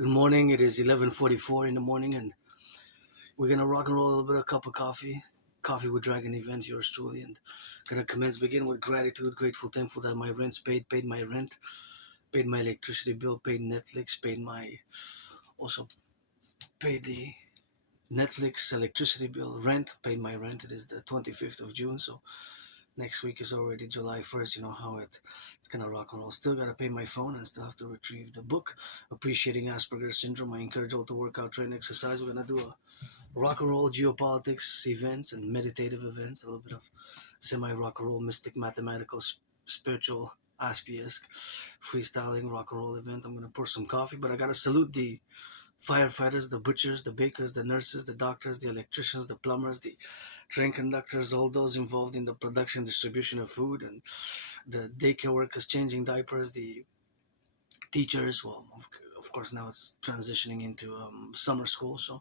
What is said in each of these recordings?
Good morning. It is 11:44 in the morning, and we're gonna rock and roll a little bit of cup of coffee. Coffee with Dragon Events, yours truly, and gonna begin with gratitude, grateful, thankful that my rent's paid my rent, paid my electricity bill, paid Netflix, paid my also paid the Netflix electricity bill, rent, paid my rent. It is the 25th of June, so next week is already July 1st. You know how it's gonna rock and roll. Still gotta pay my phone and still have to retrieve the book, Appreciating Asperger's Syndrome. I encourage all to work out, train, exercise. We're gonna do a rock and roll geopolitics events and meditative events, a little bit of semi rock and roll, mystic, mathematical, spiritual, Aspiesque, freestyling rock and roll event. I'm gonna pour some coffee, but I gotta salute the firefighters, the butchers, the bakers, the nurses, the doctors, the electricians, the plumbers, the train conductors, all those involved in the production, distribution of food, and the daycare workers changing diapers, the teachers. Well, of course, now it's transitioning into summer school. So,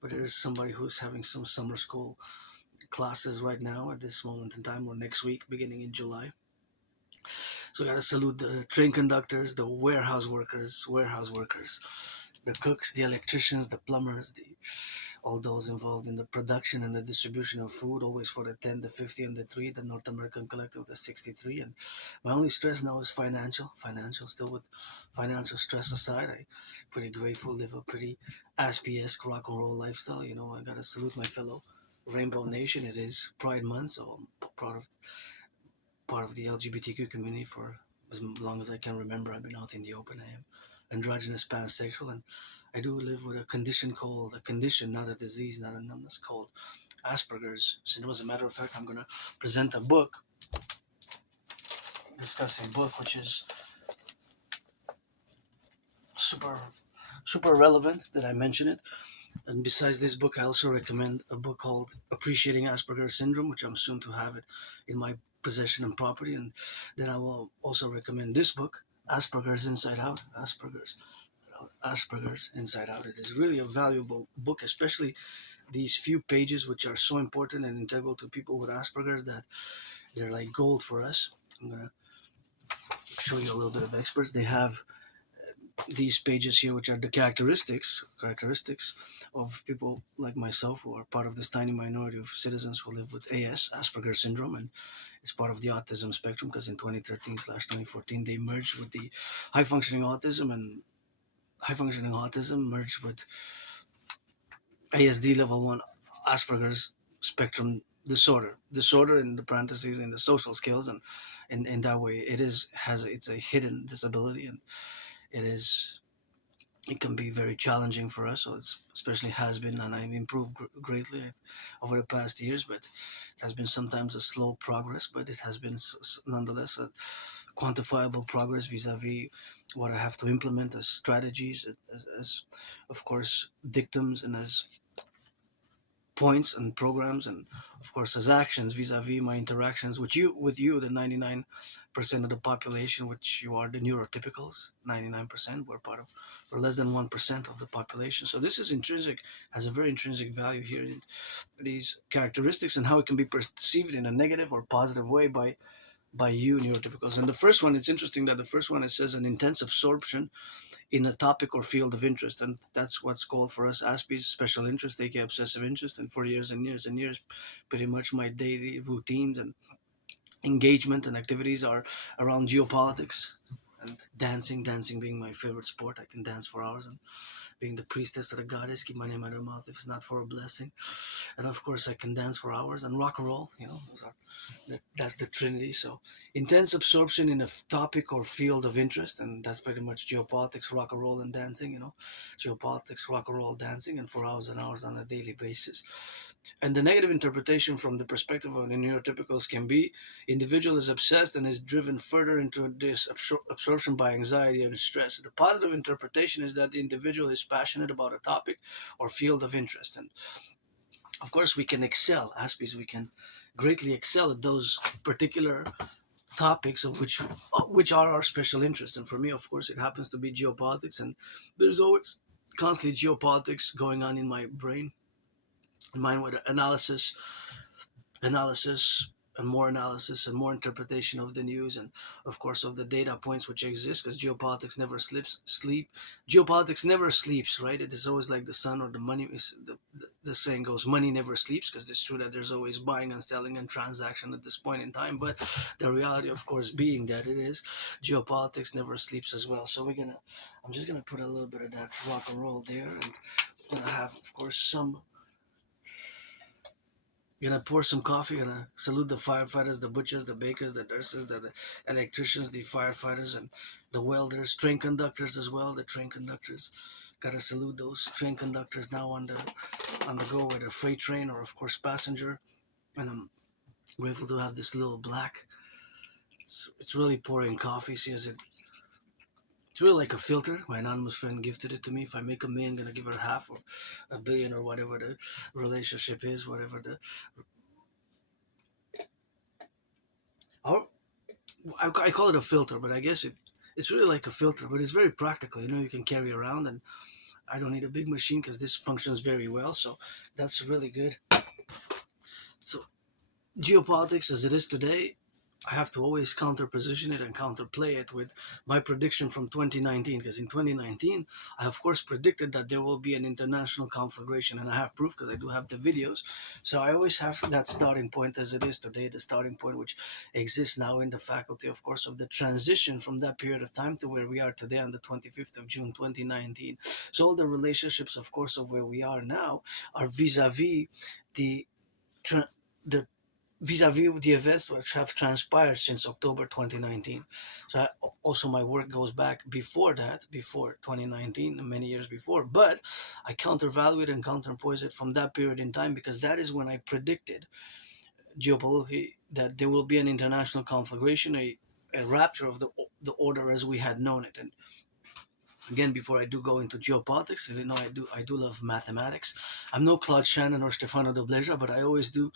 but there's somebody who's having some summer school classes right now at this moment in time, or next week, beginning in July. So, I gotta salute the train conductors, the warehouse workers, the cooks, the electricians, the plumbers, the all those involved in the production and the distribution of food, always for the 10, the 50, and the 3, the North American Collective, the 63. And my only stress now is financial. Still with financial stress aside, I pretty grateful, live a pretty Aspie-esque rock and roll lifestyle. You know, I gotta salute my fellow Rainbow Nation. It is Pride Month, so I'm proud of part of the LGBTQ community for as long as I can remember. I've been out in the open. I am androgynous pansexual, and I do live with a condition, not a disease, not a numbness, called Asperger's syndrome. As a matter of fact, I'm gonna present a book, discussing a book which is super super relevant that I mention it. And besides this book, I also recommend a book called Appreciating Asperger's Syndrome, which I'm soon to have it in my possession and property. And then I will also recommend this book, Asperger's Inside Out. Asperger's Inside Out. It is really a valuable book, especially these few pages, which are so important and integral to people with Asperger's that they're like gold for us. I'm gonna show you a little bit of experts. They have these pages here, which are the characteristics of people like myself, who are part of this tiny minority of citizens who live with Asperger's syndrome, and it's part of the autism spectrum, because in 2013/2014 they merged with the high functioning autism, and high functioning autism merged with ASD level 1 Asperger's spectrum disorder in the parentheses in the social skills, and in that way it's a hidden disability, and it is it can be very challenging for us. So it's especially has been, and I've improved greatly over the past years, but it has been sometimes a slow progress, but it has been nonetheless a quantifiable progress vis-a-vis what I have to implement as strategies, as of course dictums, and as points and programs, and of course as actions vis-a-vis my interactions with you, the 99% of the population, which you are the neurotypicals. 99%, we're less than 1% of the population. So this is intrinsic, has a very intrinsic value here in these characteristics, and how it can be perceived in a negative or positive way by you neurotypicals. And the first one, it's interesting that the first one, it says an intense absorption in a topic or field of interest, and that's what's called for us Aspie's special interest, aka obsessive interest. And for years and years and years, pretty much my daily routines and engagement and activities are around geopolitics and dancing being my favorite sport. I can dance for hours, and being the priestess of the goddess, keep my name out of her mouth if it's not for a blessing. And of course, I can dance for hours, and rock and roll. That's the trinity. So intense absorption in a topic or field of interest, and that's pretty much geopolitics, rock and roll, and dancing. Geopolitics, rock and roll, dancing, and for hours and hours on a daily basis. And the negative interpretation from the perspective of the neurotypicals can be: individual is obsessed and is driven further into this absorption by anxiety and stress. The positive interpretation is that the individual is passionate about a topic or field of interest. And of course, we can excel, Aspies, we can greatly excel at those particular topics of which are our special interest. And for me, of course, it happens to be geopolitics, and there's always constantly geopolitics going on in my brain, in mind with analysis, and more analysis and more interpretation of the news, and of course of the data points which exist, because geopolitics never sleep. Geopolitics never sleeps, right? It is always like the sun or the money. The saying goes, money never sleeps, because it's true that there's always buying and selling and transaction at this point in time. But the reality, of course, being that it is, geopolitics never sleeps as well. So I'm just gonna put a little bit of that rock and roll there, and gonna have, of course, some. Gonna pour some coffee. Gonna salute the firefighters, the butchers, the bakers, the nurses, the electricians, the firefighters, and the welders, train conductors as well. The train conductors. Gotta salute those train conductors now on the go with a freight train or of course passenger. And I'm grateful to have this little black. It's really pouring coffee. See, as it's really like a filter. My anonymous friend gifted it to me. If I make a million, I'm gonna give her half of a billion or whatever the relationship is, whatever the. Or I call it a filter, but I guess it's really like a filter, but it's very practical. You know, you can carry around, and I don't need a big machine because this functions very well. So that's really good. So geopolitics as it is today, I have to always counterposition it and counterplay it with my prediction from 2019. Because in 2019, I of course predicted that there will be an international conflagration, and I have proof because I do have the videos. So I always have that starting point as it is today, the starting point which exists now in the faculty, of course, of the transition from that period of time to where we are today on the 25th of June 2019. So all the relationships, of course, of where we are now are vis-a-vis the the vis-a-vis the events which have transpired since October 2019. So also my work goes back before that, before 2019, many years before, but I countervalue it and counterpose it from that period in time, because that is when I predicted geopolitically that there will be an international conflagration, a rapture of the order as we had known it. And again, before I do go into geopolitics, you know, I do love mathematics. I'm no Claude Shannon or Stefano de Bleja, but I always do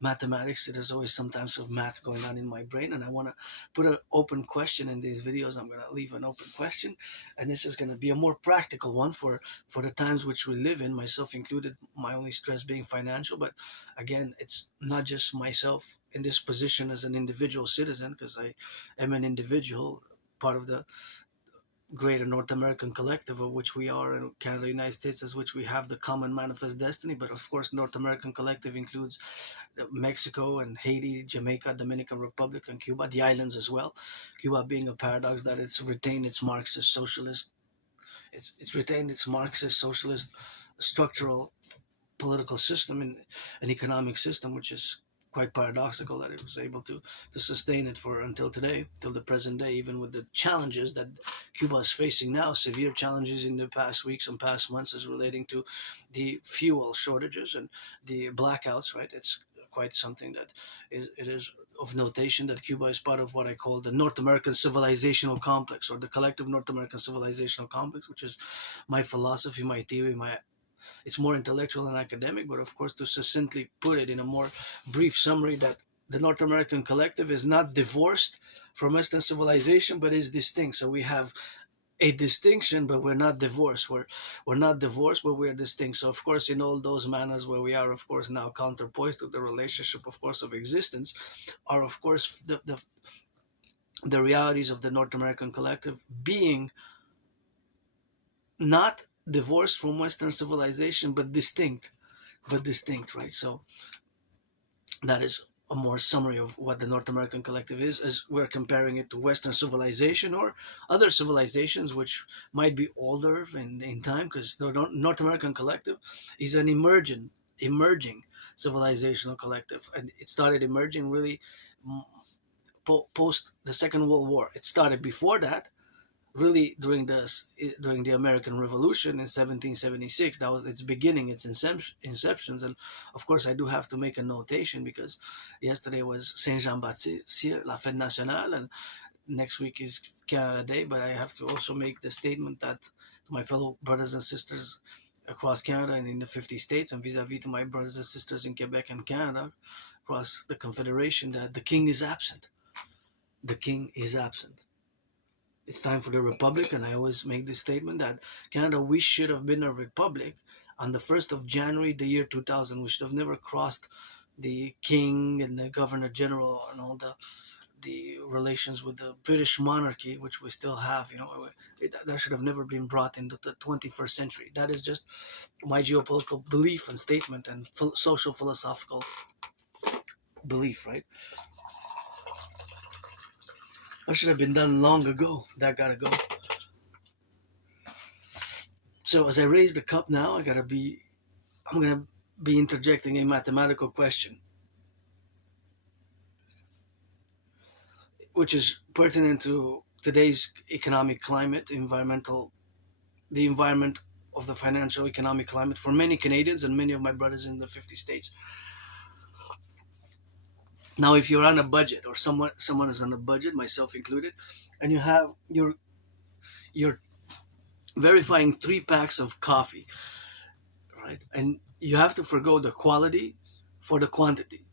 mathematics. There's always some types of math going on in my brain, and I want to put an open question in these videos. I'm going to leave an open question, and this is going to be a more practical one for the times which we live in, myself included, my only stress being financial. But again, it's not just myself in this position as an individual citizen, because I am an individual, part of the greater North American collective of which we are, and Canada, United States, as which we have the common manifest destiny. But of course, North American collective includes Mexico and Haiti, Jamaica, Dominican Republic, and Cuba, the islands as well. Cuba being a paradox that it's retained its Marxist socialist, it's retained its Marxist socialist structural political system and an economic system, which is quite paradoxical that it was able to sustain it for until today, till the present day, even with the challenges that Cuba is facing now, severe challenges in the past weeks and past months, is relating to the fuel shortages and the blackouts. Right, it's quite something that it is of notation that Cuba is part of what I call the North American civilizational complex, or the collective North American civilizational complex, which is my philosophy, my theory, my it's more intellectual and academic, but of course, to succinctly put it in a more brief summary, that the North American collective is not divorced from Western civilization, but is distinct. So we have a distinction, but we're not divorced. We're not divorced, but we're distinct. So of course, in all those manners where we are, of course, now counterpoised to the relationship, of course, of existence, are of course the realities of the North American collective being not divorced from Western civilization, but distinct, right? So that is a more summary of what the North American collective is, as we're comparing it to Western civilization or other civilizations which might be older in time, because the North American collective is an emerging civilizational collective, and it started emerging really post the Second World War. It started before that, really during the American Revolution in 1776. That was its beginning, its inceptions. And of course, I do have to make a notation, because yesterday was Saint Jean Baptiste, la fête nationale, and next week is Canada Day. But I have to also make the statement that to my fellow brothers and sisters across Canada and in the 50 states, and vis-a-vis to my brothers and sisters in Quebec and Canada across the Confederation, that the king is absent. The king is absent. It's time for the republic, and I always make this statement that Canada, we should have been a republic on the 1st of January, the year 2000. We should have never crossed the king and the governor general and all the relations with the British monarchy, which we still have. That should have never been brought into the 21st century. That is just my geopolitical belief and statement and social philosophical belief, right? That should have been done long ago. That gotta go. So as I raise the cup now, I'm gonna be interjecting a mathematical question, which is pertinent to today's economic climate, the environment of the financial economic climate for many Canadians and many of my brothers in the 50 states. Now, if you're on a budget, or someone is on a budget, myself included, and you're verifying 3 packs of coffee, right? And you have to forgo the quality for the quantity.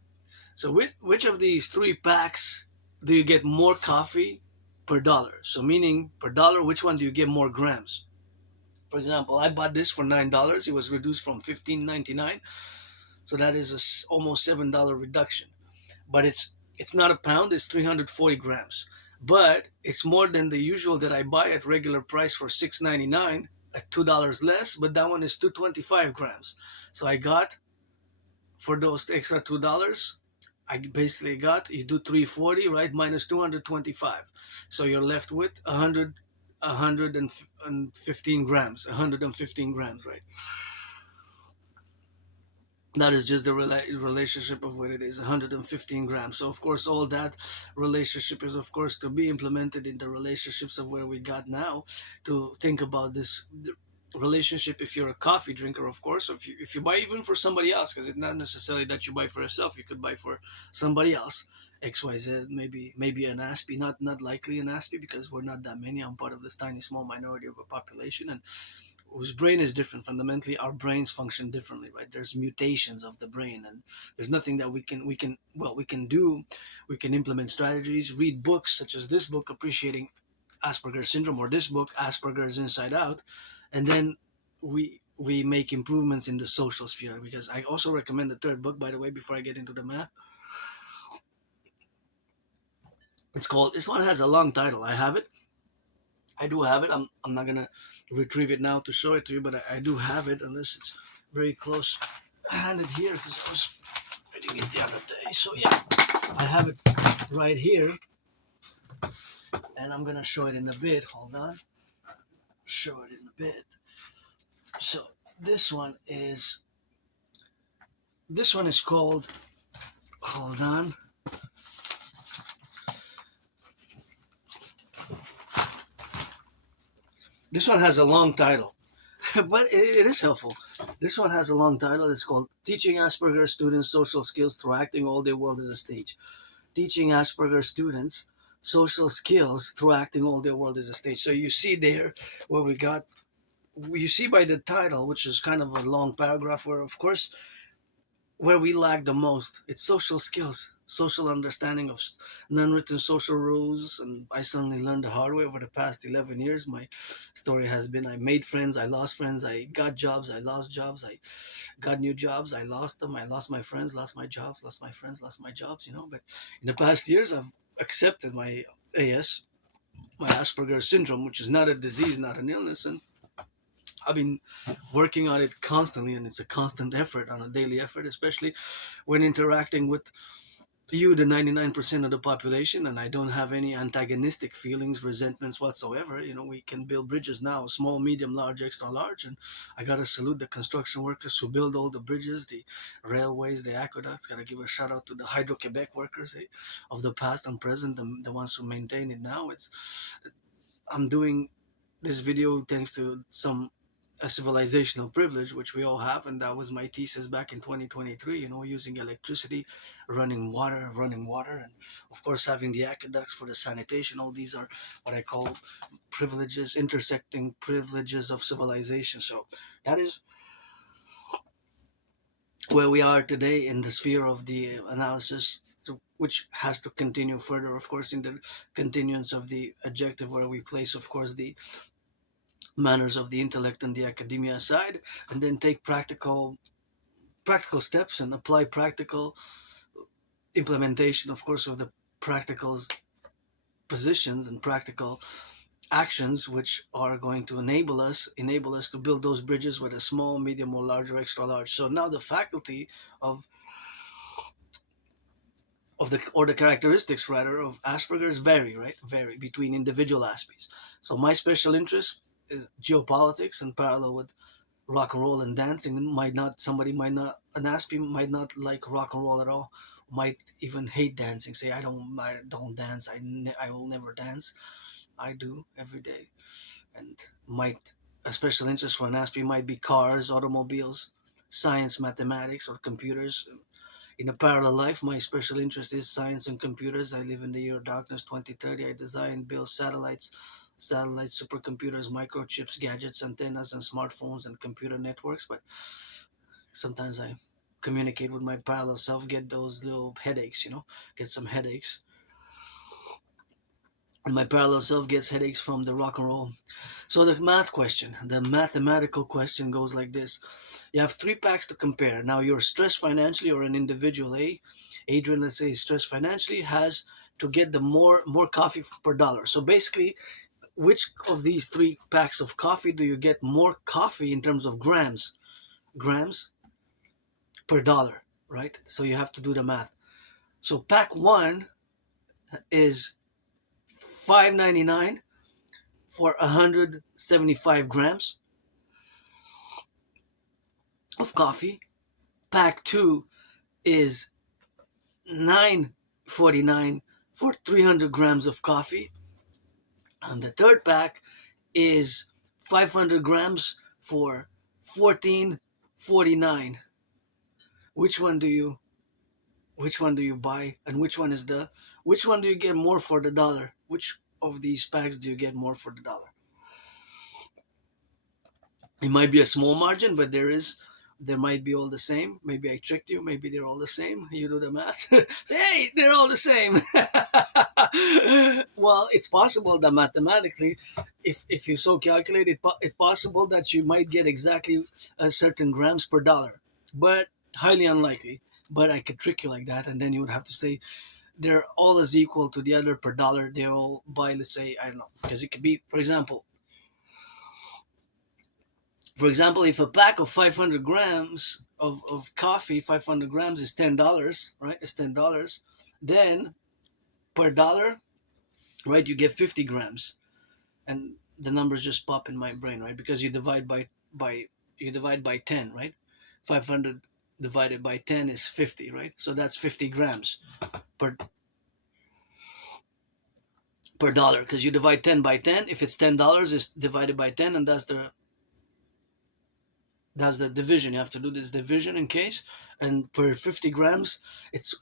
So which of these 3 packs do you get more coffee per dollar? So meaning per dollar, which one do you get more grams? For example, I bought this for $9. It was reduced from 15.99, so that is almost $7 reduction. But it's not a pound; it's 340 grams. But it's more than the usual that I buy at regular price for $6.99 at $2 less. But that one is 225 grams. So I got for those extra $2. I basically got you do 340 right minus 225, so you're left with 115 grams, 115 grams, right? That is just the relationship of what it is, 115 grams. So of course all that relationship is of course to be implemented in the relationships of where we got now, to think about this relationship. If you're a coffee drinker, of course, if you buy even for somebody else, because it's not necessarily that you buy for yourself, you could buy for somebody else, XYZ, maybe an Aspie, not likely an Aspie, because we're not that many. I'm part of this tiny small minority of a population, and whose brain is different. Fundamentally, our brains function differently, right? There's mutations of the brain, and there's nothing that we can do. We can implement strategies, read books such as this book, Appreciating Asperger's Syndrome, or this book, Asperger's Inside Out, and then we make improvements in the social sphere. Because I also recommend the third book, by the way, before I get into the math. It's called. This one has a long title. I have it. I do have it. I'm not gonna retrieve it now to show it to you, but I do have it, unless it's very close handed here, because I was reading it the other day. So yeah, I have it right here, and I'm gonna show it in a bit. Hold on, show it in a bit. So this one is called. Hold on. This one has a long title, but it is helpful. This one has a long title. It's called Teaching Asperger's Students Social Skills Through Acting All Their World as a Stage. Teaching Asperger's students social skills through acting all their world as a stage. So you see there where you see by the title, which is kind of a long paragraph, where of course where we lack the most, it's social skills, social understanding of non-written social rules. And I suddenly learned the hard way over the past 11 years. My story has been, I made friends, I lost friends, I got jobs, I lost jobs, I got new jobs, I lost them, I lost my friends, lost my jobs, lost my friends, lost my jobs, but in the past years I've accepted my AS, my Asperger's syndrome, which is not a disease, not an illness, and I've been working on it constantly, and it's a constant effort, on a daily effort, especially when interacting with you, the 99% of the population. And I don't have any antagonistic feelings, resentments whatsoever. We can build bridges now, small, medium, large, extra large. And I got to salute the construction workers who build all the bridges, the railways, the aqueducts. Got to give a shout out to the Hydro-Quebec workers, of the past and present, the ones who maintain it now. I'm doing this video thanks to a civilizational privilege, which we all have, and that was my thesis back in 2023. Using electricity, running water, and of course having the aqueducts for the sanitation. All these are what I call privileges, intersecting privileges of civilization. So that is where we are today in the sphere of the analysis. So, which has to continue further, of course, in the continuance of the adjective, where we place, of course, the manners of the intellect and the academia aside, and then take practical practical steps and apply practical implementation, of course, of the practical positions and practical actions which are going to enable us to build those bridges with a small, medium, or large, or extra large. So now the faculty of the characteristics rather of Asperger's vary, right? Vary between individual Aspies. So my special interest is geopolitics, and parallel with rock and roll and dancing. Might not somebody might not an Aspie might not like rock and roll at all. Might even hate dancing. Say I don't dance. I will never dance. I do every day. And might a special interest for an Aspie might be cars, automobiles, science, mathematics, or computers. In a parallel life, my special interest is science and computers. I live in the year of darkness 2030. I design, build satellites, supercomputers, microchips, gadgets, antennas, and smartphones and computer networks. But sometimes I communicate with my parallel self, get those little headaches, get some headaches. And my parallel self gets headaches from the rock and roll. So the math question, the mathematical question goes like this. You have three packs to compare. Now you're stressed financially or an individual A. Adrian, let's say, is stressed financially, has to get the more coffee per dollar. So basically, which of these three packs of coffee do you get more coffee in terms of grams per dollar, right? So you have to do the math. So pack one is 5.99 for 175 grams of coffee. Pack two is 9.49 for 300 grams of coffee. And the third pack is 500 grams for 14.49. Which one do you buy, and which one do you get more for the dollar? Which of these packs do you get more for the dollar? It might be a small margin, but there might be all the same. Maybe I tricked you. Maybe they're all the same. You do the math. Say, hey, they're all the same. Well, it's possible that mathematically, if you so calculate it, it's possible that you might get exactly a certain grams per dollar, but highly unlikely. But I could trick you like that, and then you would have to say they're all as equal to the other per dollar. They all buy, let's say, I don't know, because it could be, for example, if a pack of 500 grams of coffee, 500 grams is $10, right? It's $10. Then per dollar, right, you get 50 grams. And the numbers just pop in my brain, right? Because you divide by 10, right? 500 divided by 10 is 50, right? So that's 50 grams per per dollar, because you divide 10 by 10. If it's $10, it's divided by 10, and that's the division. You have to do this division in case. And per 50 grams, it's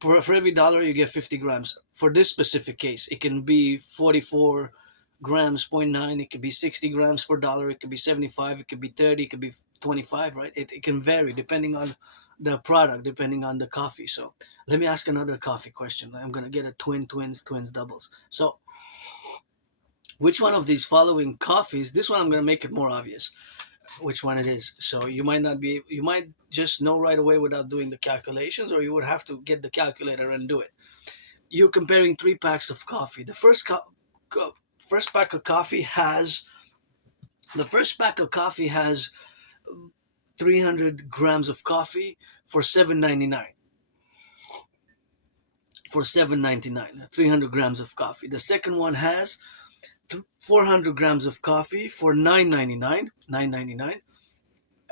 for every dollar you get 50 grams. For this specific case, it can be 44 grams, point 0.9. It could be 60 grams per dollar. It could be 75. It could be 30. It could be 25, right? It can vary depending on the product, depending on the coffee. So let me ask another coffee question. I'm going to get a twins, doubles. So which one of these following coffees, this one I'm going to make it more obvious which one it is. So you might just know right away without doing the calculations, or you would have to get the calculator and do it. You're comparing three packs of coffee. First pack of coffee has the first pack of coffee has 300 grams of coffee for 7.99. For 7.99, 300 grams of coffee. The second one has 400 grams of coffee for 9.99,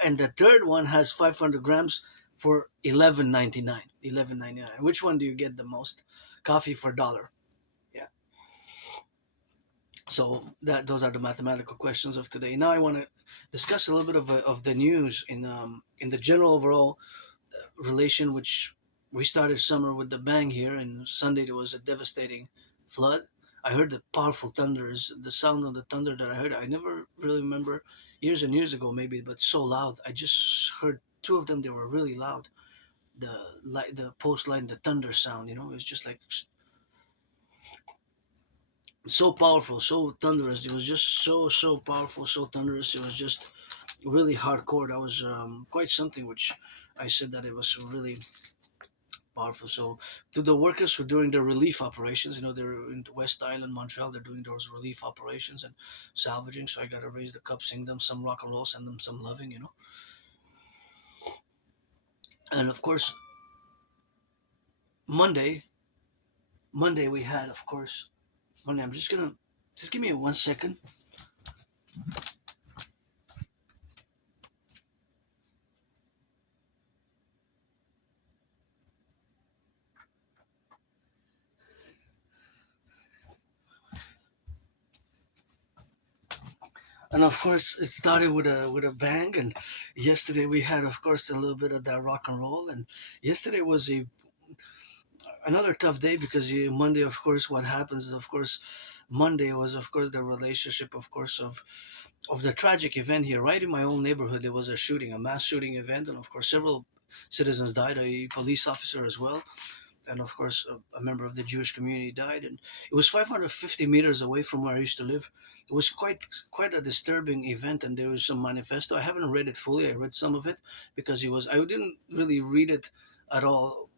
and the third one has 500 grams for 11.99. Which one do you get the most coffee for dollar? Yeah. So those are the mathematical questions of today. Now I want to discuss a little bit of the news in the general overall relation, which we started summer with the bang here, and Sunday there was a devastating flood. I heard the powerful thunders, the sound of the thunder that I heard. I never really remember years and years ago, maybe, but so loud. I just heard two of them. They were really loud. The post line, the thunder sound. It was just like so powerful, so thunderous. It was just so powerful, so thunderous. It was just really hardcore. That was quite something which I said that it was really powerful. So to the workers who are doing the relief operations, they're in the West Island, Montreal, they're doing those relief operations and salvaging. So I gotta raise the cup, sing them some rock and roll, send them some loving. And of course, Monday, Monday we had, of course, Monday. I'm just give me 1 second. And of course, it started with a bang. And yesterday we had, of course, a little bit of that rock and roll. And yesterday was another tough day because Monday, of course, what happens is, of course, Monday was, of course, the relationship, of course, of the tragic event here, right in my own neighborhood. There was a shooting, a mass shooting event, and of course, several citizens died. A police officer as well, and of course a member of the Jewish community died, and it was 550 meters away from where I used to live. It was quite a disturbing event, and there was some manifesto. I haven't read it fully. I read some of it because I didn't really read it at all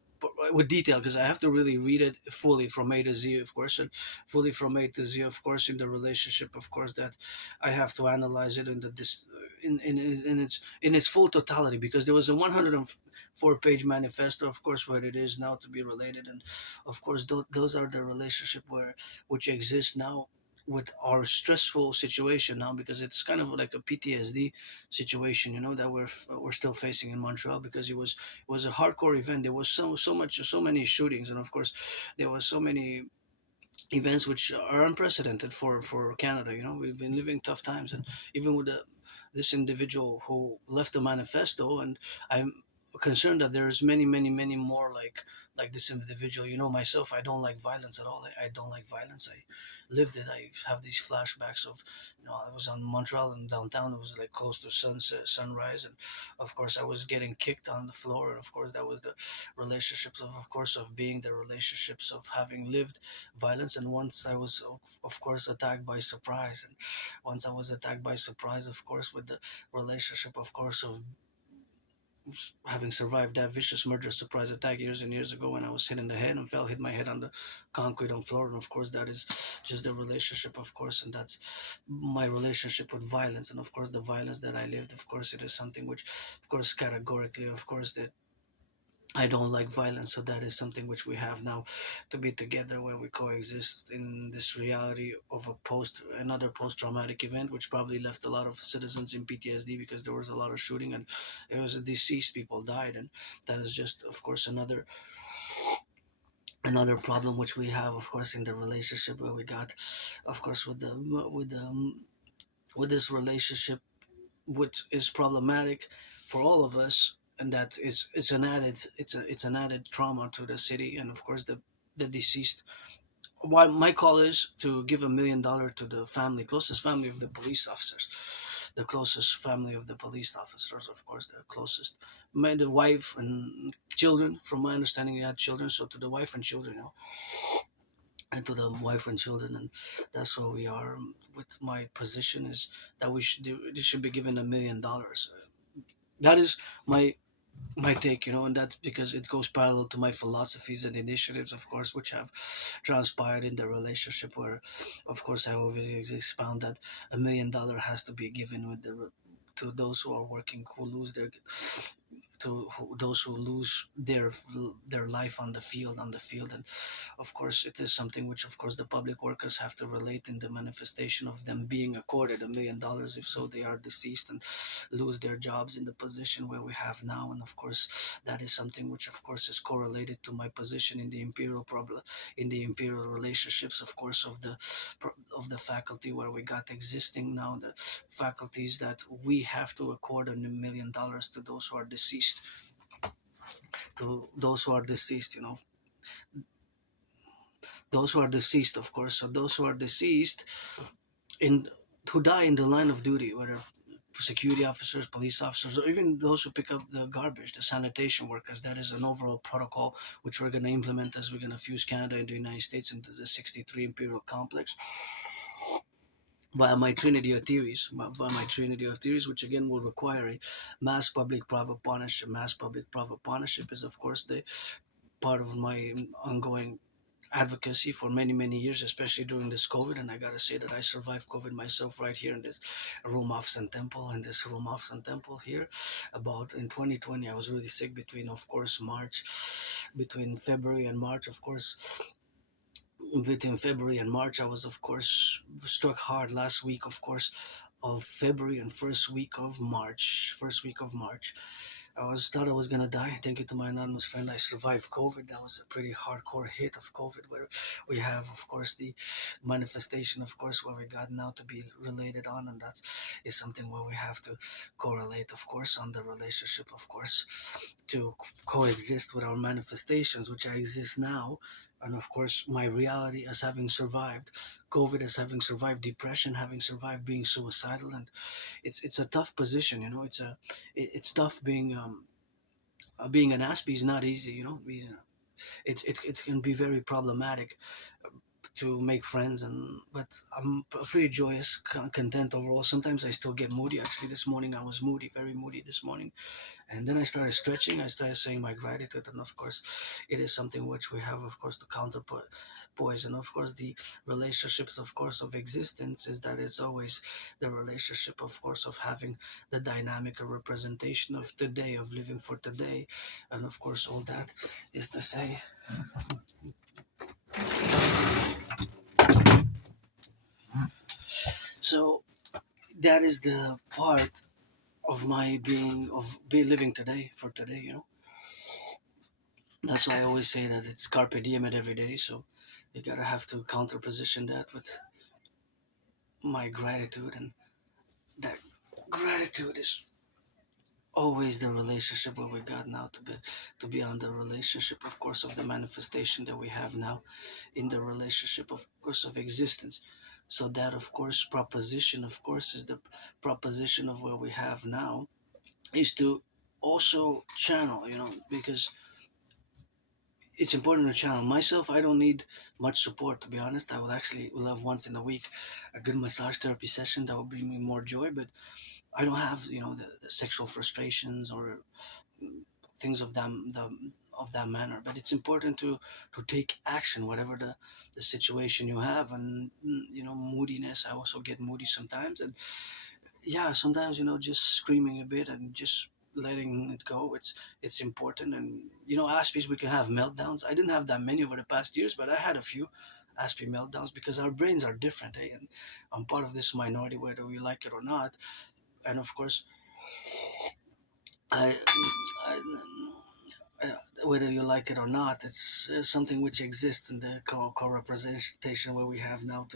with detail because I have to really read it fully from A to Z, of course, and fully from A to Z, of course, in the relationship, of course, that I have to analyze it in the this in its full totality because there was a 104-page manifesto, of course, where it is now to be related, and of course, those are the relationship which exists now with our stressful situation now because it's kind of like a PTSD situation, that we're still facing in Montreal because it was a hardcore event. There was so many shootings, and of course, there was so many events which are unprecedented for Canada. We've been living tough times, and even with this individual who left the manifesto, and I'm concerned that there's many more like this individual. Myself, I don't like violence at all. I don't like violence. I lived it. I have these flashbacks of, I was on Montreal and downtown. It was like close to sunrise, and of course I was getting kicked on the floor, and of course that was the relationships of course of being the relationships of having lived violence. And once I was of course attacked by surprise, and once I was attacked by surprise, of course, with the relationship, of course, of having survived that vicious murder surprise attack years and years ago when I was hit in the head and hit my head on the concrete on floor. And of course, that is just the relationship, of course, and that's my relationship with violence. And of course, the violence that I lived, of course, it is something which, of course, categorically, of course, that I don't like violence, so that is something which we have now to be together, where we coexist in this reality of another post-traumatic event, which probably left a lot of citizens in PTSD because there was a lot of shooting and it was deceased people died, and that is just, of course, another problem which we have, of course, in the relationship where we got, of course, with this relationship which is problematic for all of us, and that is it's an added trauma to the city, and of course the deceased. Why my call is to give $1 million to the closest family of the police officers, the closest family of the police officers, of course, the closest. The wife and children, from my understanding, they had children. So to the wife and children, and to the wife and children, and that's where we are. With my position is that they should be given $1 million. That is my my take, and that's because it goes parallel to my philosophies and initiatives, of course, which have transpired in the relationship, where, of course, I always expound that $1 million has to be given to those who are working, who lose those who lose their life on the field. And of course it is something which, of course, the public workers have to relate in the manifestation of them being accorded $1 million. If so, they are deceased and lose their jobs in the position where we have now. And of course that is something which, of course, is correlated to my position in the imperial problem, in the imperial relationships, of course, of the faculty, where we got existing now the faculties that we have to accord $1 million to those who are deceased, those who are deceased, of course. So those who are deceased in who die in the line of duty, whether security officers, police officers, or even those who pick up the garbage, the sanitation workers. That is an overall protocol which we're going to implement as we're going to fuse Canada and the United States into the 63 imperial complex. via my trinity of theories, which again will require a mass public private partnership. Mass public private partnership is, of course, the part of my ongoing advocacy for many years, especially during this COVID. And I gotta say that I survived COVID myself right here in this room of Sun Temple, here. About in 2020, I was really sick between, of course, between February and March, of course. Between February and March, I was, of course, struck hard last week, of course, of February and first week of March. I was thought I was gonna die. Thank you to my anonymous friend, I survived COVID. That was a pretty hardcore hit of COVID, where we have, of course, the manifestation, of course, where we got now to be related on, and that is something where we have to correlate, of course, on the relationship, of course, to coexist with our manifestations, which I exist now, and of course, my reality as having survived COVID, as having survived depression, having survived being suicidal, and it's a tough position, you know. It's tough being an Aspie is not easy, you know. It can be very problematic to make friends, and but I'm pretty joyous, content overall. Sometimes I still get moody. Actually, this morning I was moody, very moody this morning, and then I started stretching. I started saying my gratitude, and of course, it is something which we have, of course, to counterpoise. And of course, the relationships, of course, of existence is that it's always the relationship, of course, of having the dynamic or representation of today, of living for today, and of course, all that is to say. So that is the part of my being of be living today for today. You know, that's why I always say that it's carpe diem it every day. So you gotta have to counterposition that with my gratitude, and that gratitude is always the relationship where we got now to be on the relationship, of course, of the manifestation that we have now in the relationship, of course, of existence. So that, of course, proposition, of course, is the proposition of where we have now, is to also channel, you know, because it's important to channel myself. I don't need much support, to be honest. I would actually love once in a week a good massage therapy session that would bring me more joy, but I don't have, you know, the sexual frustrations or things of that manner. But it's important to take action, whatever the situation you have. And you know, moodiness, I also get moody sometimes, and yeah, sometimes, you know, just screaming a bit and just letting it go, it's important. And you know, Aspies, we can have meltdowns. I didn't have that many over the past years, but I had a few Aspie meltdowns because our brains are different, eh? And I'm part of this minority, whether we like it or not. And of course, I, I uh, whether you like it or not, it's something which exists in the co-representation where we have now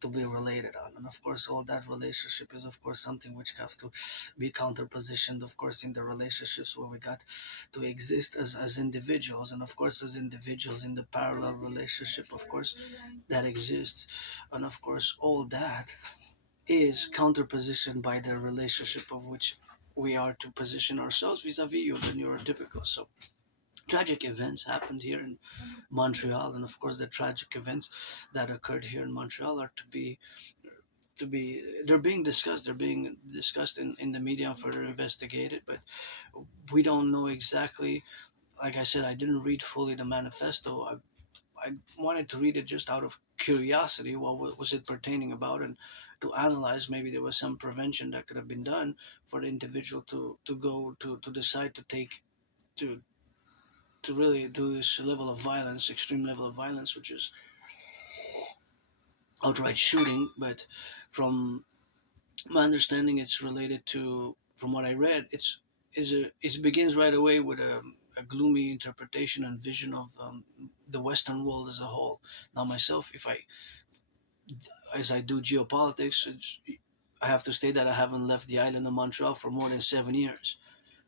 to be related on. And of course, all that relationship is, of course, something which has to be counterpositioned, of course, in the relationships where we got to exist as individuals. And of course, as individuals in the parallel relationship, of course, that exists. And of course, all that is counterpositioned by the relationship of which we are to position ourselves vis-a-vis you, the neurotypical. So tragic events happened here in Montreal, and of course, the tragic events that occurred here in Montreal are they're being discussed. They're being discussed in the media and further investigated, but we don't know exactly. Like I said, I didn't read fully the manifesto. I wanted to read it just out of curiosity. What was it pertaining about, and to analyze maybe there was some prevention that could have been done for the individual to go to decide to take to to really do this level of violence, extreme level of violence, which is outright shooting. But from my understanding, it's related to, from what I read, it begins right away with a gloomy interpretation and vision of the Western world as a whole. Now, myself, if I as I do geopolitics, I have to state that I haven't left the island of Montreal for more than 7 years,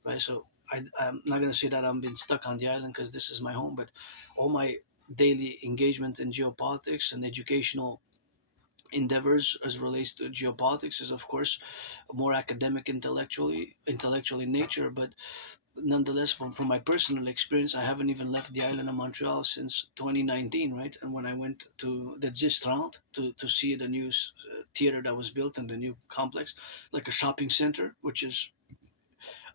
right? So I'm not going to say that I'm been stuck on the island because this is my home, but all my daily engagement in geopolitics and educational endeavors as relates to geopolitics is, of course, more academic, intellectually in nature. But nonetheless, from my personal experience, I haven't even left the island of Montreal since 2019, right? And when I went to the Restaurant to see the new theater that was built in the new complex, like a shopping center, which is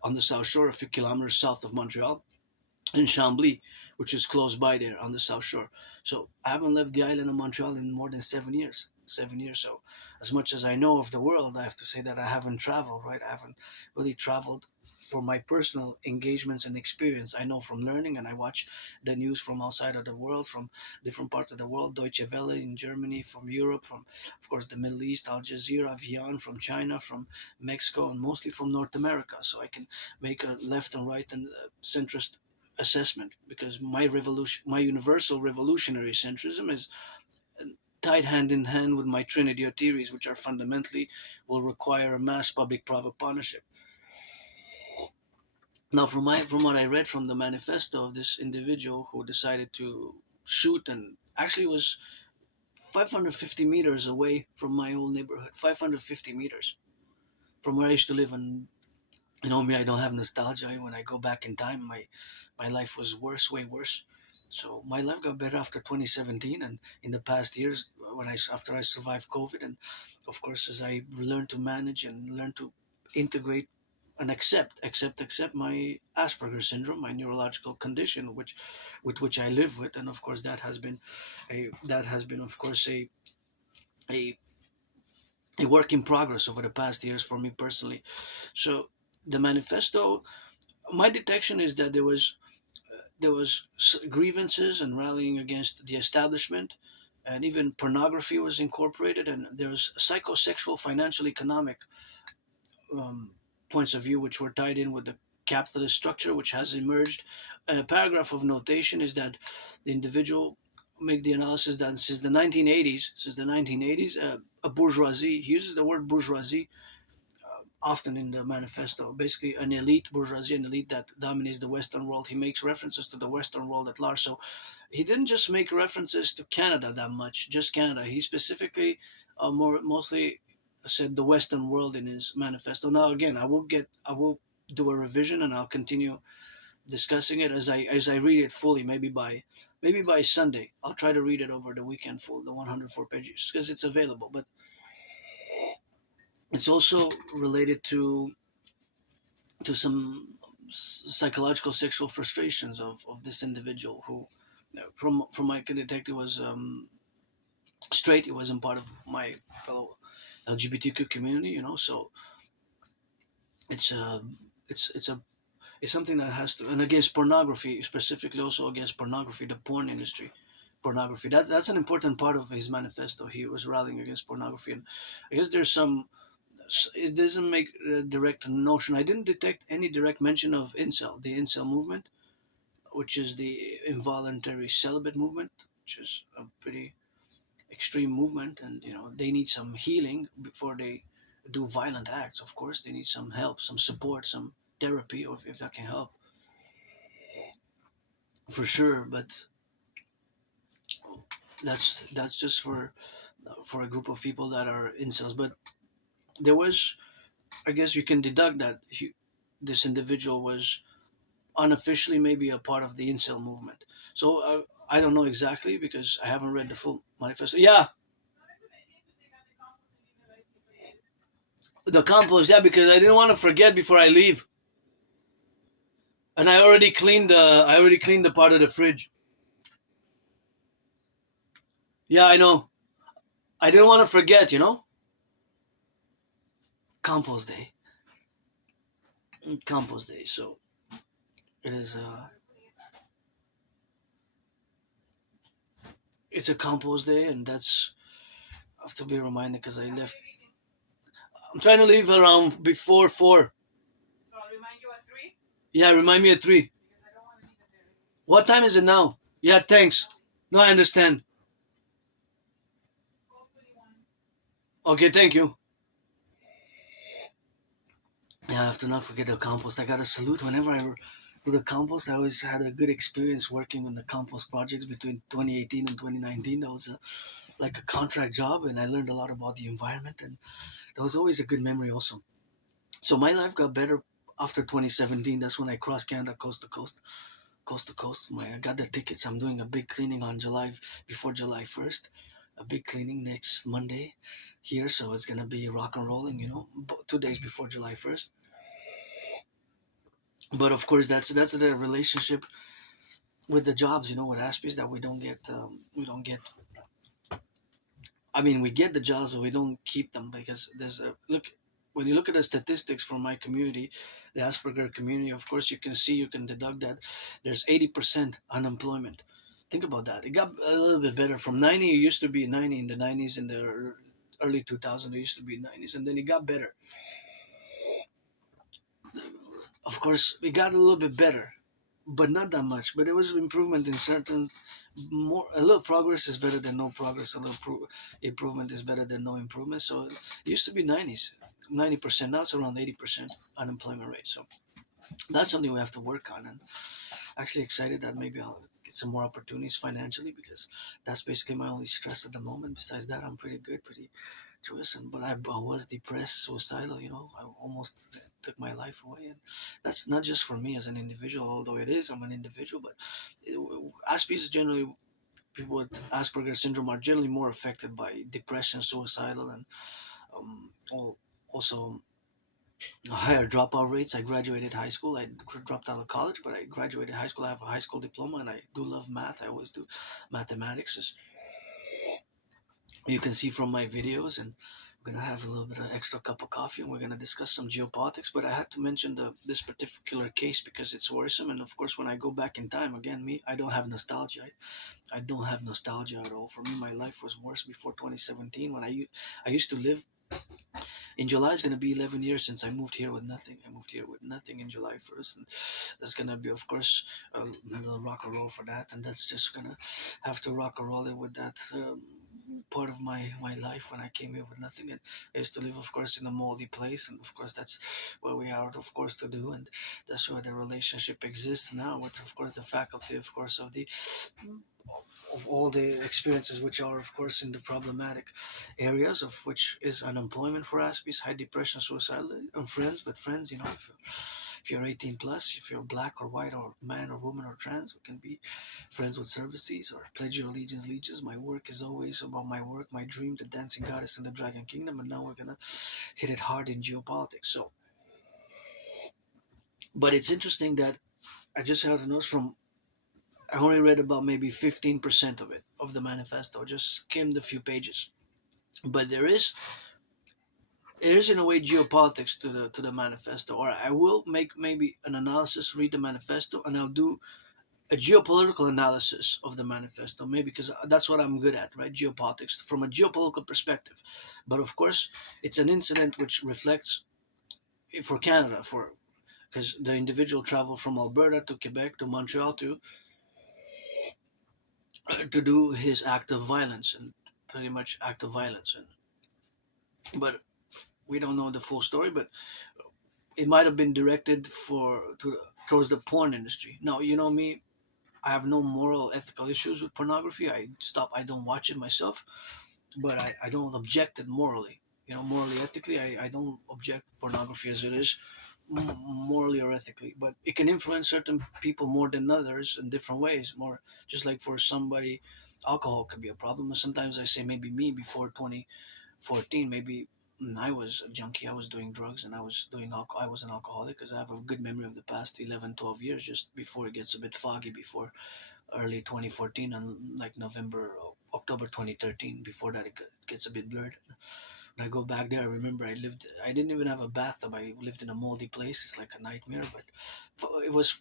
on the south shore, a few kilometers south of Montreal, in Chambly, which is close by there on the south shore. So I haven't left the island of Montreal in more than 7 years. 7 years. So as much as I know of the world, I have to say that I haven't traveled, right? I haven't really traveled for my personal engagements and experience. I know from learning, and I watch the news from outside of the world, from different parts of the world, Deutsche Welle in Germany, from Europe, from, of course, the Middle East, Al Jazeera, Vian, from China, from Mexico, and mostly from North America. So I can make a left and right and centrist assessment, because my universal revolutionary centrism is tied hand in hand with my trinity of theories, which are fundamentally will require a mass public-private partnership. Now, from what I read from the manifesto of this individual who decided to shoot, and actually was 550 meters away from my old neighborhood, 550 meters from where I used to live. And you know me, I don't have nostalgia. When I go back in time, my life was worse, way worse. So my life got better after 2017, and in the past years, when I after I survived COVID, and of course as I learned to manage and learn to integrate and accept my Asperger's syndrome, my neurological condition, which with which I live with, and of course that has been of course a a work in progress over the past years for me personally. So the manifesto, my detection is that there was grievances and rallying against the establishment, and even pornography was incorporated, and there's psychosexual, financial, economic um, points of view which were tied in with the capitalist structure which has emerged. A paragraph of notation is that the individual make the analysis that since the 1980s, a bourgeoisie, he uses the word bourgeoisie often in the manifesto, basically an elite bourgeoisie, an elite that dominates the Western world. He makes references to the Western world at large. So he didn't just make references to Canada that much, just Canada. He specifically, mostly said the Western world in his manifesto. Now again, I will do a revision, and I'll continue discussing it as I read it fully. Maybe by Sunday, I'll try to read it over the weekend, full the 104 pages, because it's available. But it's also related to some psychological sexual frustrations of this individual who, from my detective, was straight. He wasn't part of my fellow LGBTQ community, so it's a it's a it's something that has to, and against pornography, specifically also against pornography, the porn industry, pornography. That's an important part of his manifesto. He was rallying against pornography, and I guess there's some, it doesn't make a direct notion. I didn't detect any direct mention of the incel movement, which is the involuntary celibate movement, which is a pretty extreme movement, and they need some healing before they do violent acts. Of course, they need some help, some support, some therapy, or if that can help, for sure. But that's just for a group of people that are incels. But there was, I guess you can deduct that this individual was unofficially maybe a part of the incel movement. So I don't know exactly because I haven't read the full manifesto. Yeah, the compost. Yeah, because I didn't want to forget before I leave, and I already cleaned the part of the fridge. Yeah, I know. I didn't want to forget. Compost day, compost day. So it is. It's a compost day, and that's, I have to be reminded because I left. I'm trying to leave around before 4. Yeah, remind me at 3. What time is it now? Yeah, thanks. No, I understand. Okay, thank you. Yeah, I have to not forget the compost. I got to salute whenever I do the compost. I always had a good experience working on the compost projects between 2018 and 2019. That was like a contract job, and I learned a lot about the environment, and that was always a good memory also. So my life got better after 2017, that's when I crossed Canada coast to coast, coast to coast. I got the tickets. I'm doing a big cleaning on July before July 1st. A big cleaning next Monday here, so it's gonna be rock and rolling. 2 days before July 1st. But of course, that's the relationship with the jobs. With Aspies that we don't get. We don't get. I mean, we get the jobs, but we don't keep them because there's a look. When you look at the statistics from my community, the Asperger community, of course, you can deduct that there's 80% unemployment. Think about that. It got a little bit better from 90. It used to be 90 in the 90s, in the early 2000s. It used to be 90s, and then it got better. Of course, it got a little bit better, but not that much. But there was improvement in certain more. A little progress is better than no progress. A little improvement is better than no improvement. So it used to be 90s, 90%. Now it's around 80% unemployment rate. So that's something we have to work on. And actually excited that maybe I'll get some more opportunities financially because that's basically my only stress at the moment. Besides that, I'm pretty good, pretty joyous. But I was depressed, suicidal. I almost took my life away, and that's not just for me as an individual. Although it is, I'm an individual, but Aspie is generally people with Asperger's syndrome are generally more affected by depression, suicidal, and also higher dropout rates. I graduated high school. I dropped out of college, but I graduated high school. I have a high school diploma, and I do love math. I always do mathematics, as you can see from my videos. And we're gonna have a little bit of extra cup of coffee, and we're gonna discuss some geopolitics. But I had to mention this particular case because it's worrisome. And of course, when I go back in time, again, I don't have nostalgia. I don't have nostalgia at all. For me, my life was worse before 2017 when I used to live in July. Is going to be 11 years since I moved here with nothing. I moved here with nothing in July 1st, and there's going to be, of course, a little rock and roll for that, and that's just going to have to rock and roll it with that. Part of my life when I came here with nothing, and I used to live, of course, in a moldy place, and of course that's what we are, of course, to do, and that's where the relationship exists now with, of course, the faculty, of course, of all the experiences which are, of course, in the problematic areas, of which is unemployment for Aspies, high depression, suicide, and friends. But friends, if you're 18 plus, if you're black or white or man or woman or trans, we can be friends with services or pledge your allegiance, legions. My work is always about my work, my dream, the dancing goddess and the dragon kingdom. And now we're gonna hit it hard in geopolitics. So, but it's interesting that I just had a note from. I only read about maybe 15% of it, of the manifesto. Just skimmed a few pages. But there is in a way geopolitics to the manifesto. Or I will make maybe an analysis, read the manifesto, and I'll do a geopolitical analysis of the manifesto. Maybe because that's what I'm good at, right? Geopolitics from a geopolitical perspective. But of course, it's an incident which reflects for Canada, for because the individual traveled from Alberta to Quebec to Montreal to do his act of violence and pretty much act of violence. But we don't know the full story. But it might have been directed towards the porn industry. Now, you know me, I have no moral ethical issues with pornography. I don't watch it myself, but I don't object it morally. Morally, ethically, I don't object pornography as it is, morally or ethically. But it can influence certain people more than others in different ways. More just like for somebody, alcohol could be a problem. And sometimes I say maybe me before 2014, maybe I was a junkie. I was doing drugs and I was doing alcohol. I was an alcoholic because I have a good memory of the past 11, 12 years, just before it gets a bit foggy, before early 2014 and like November, October 2013. Before that, it gets a bit blurred. When I go back there, I remember I didn't even have a bathtub. I lived in a moldy place. It's like a nightmare, but it was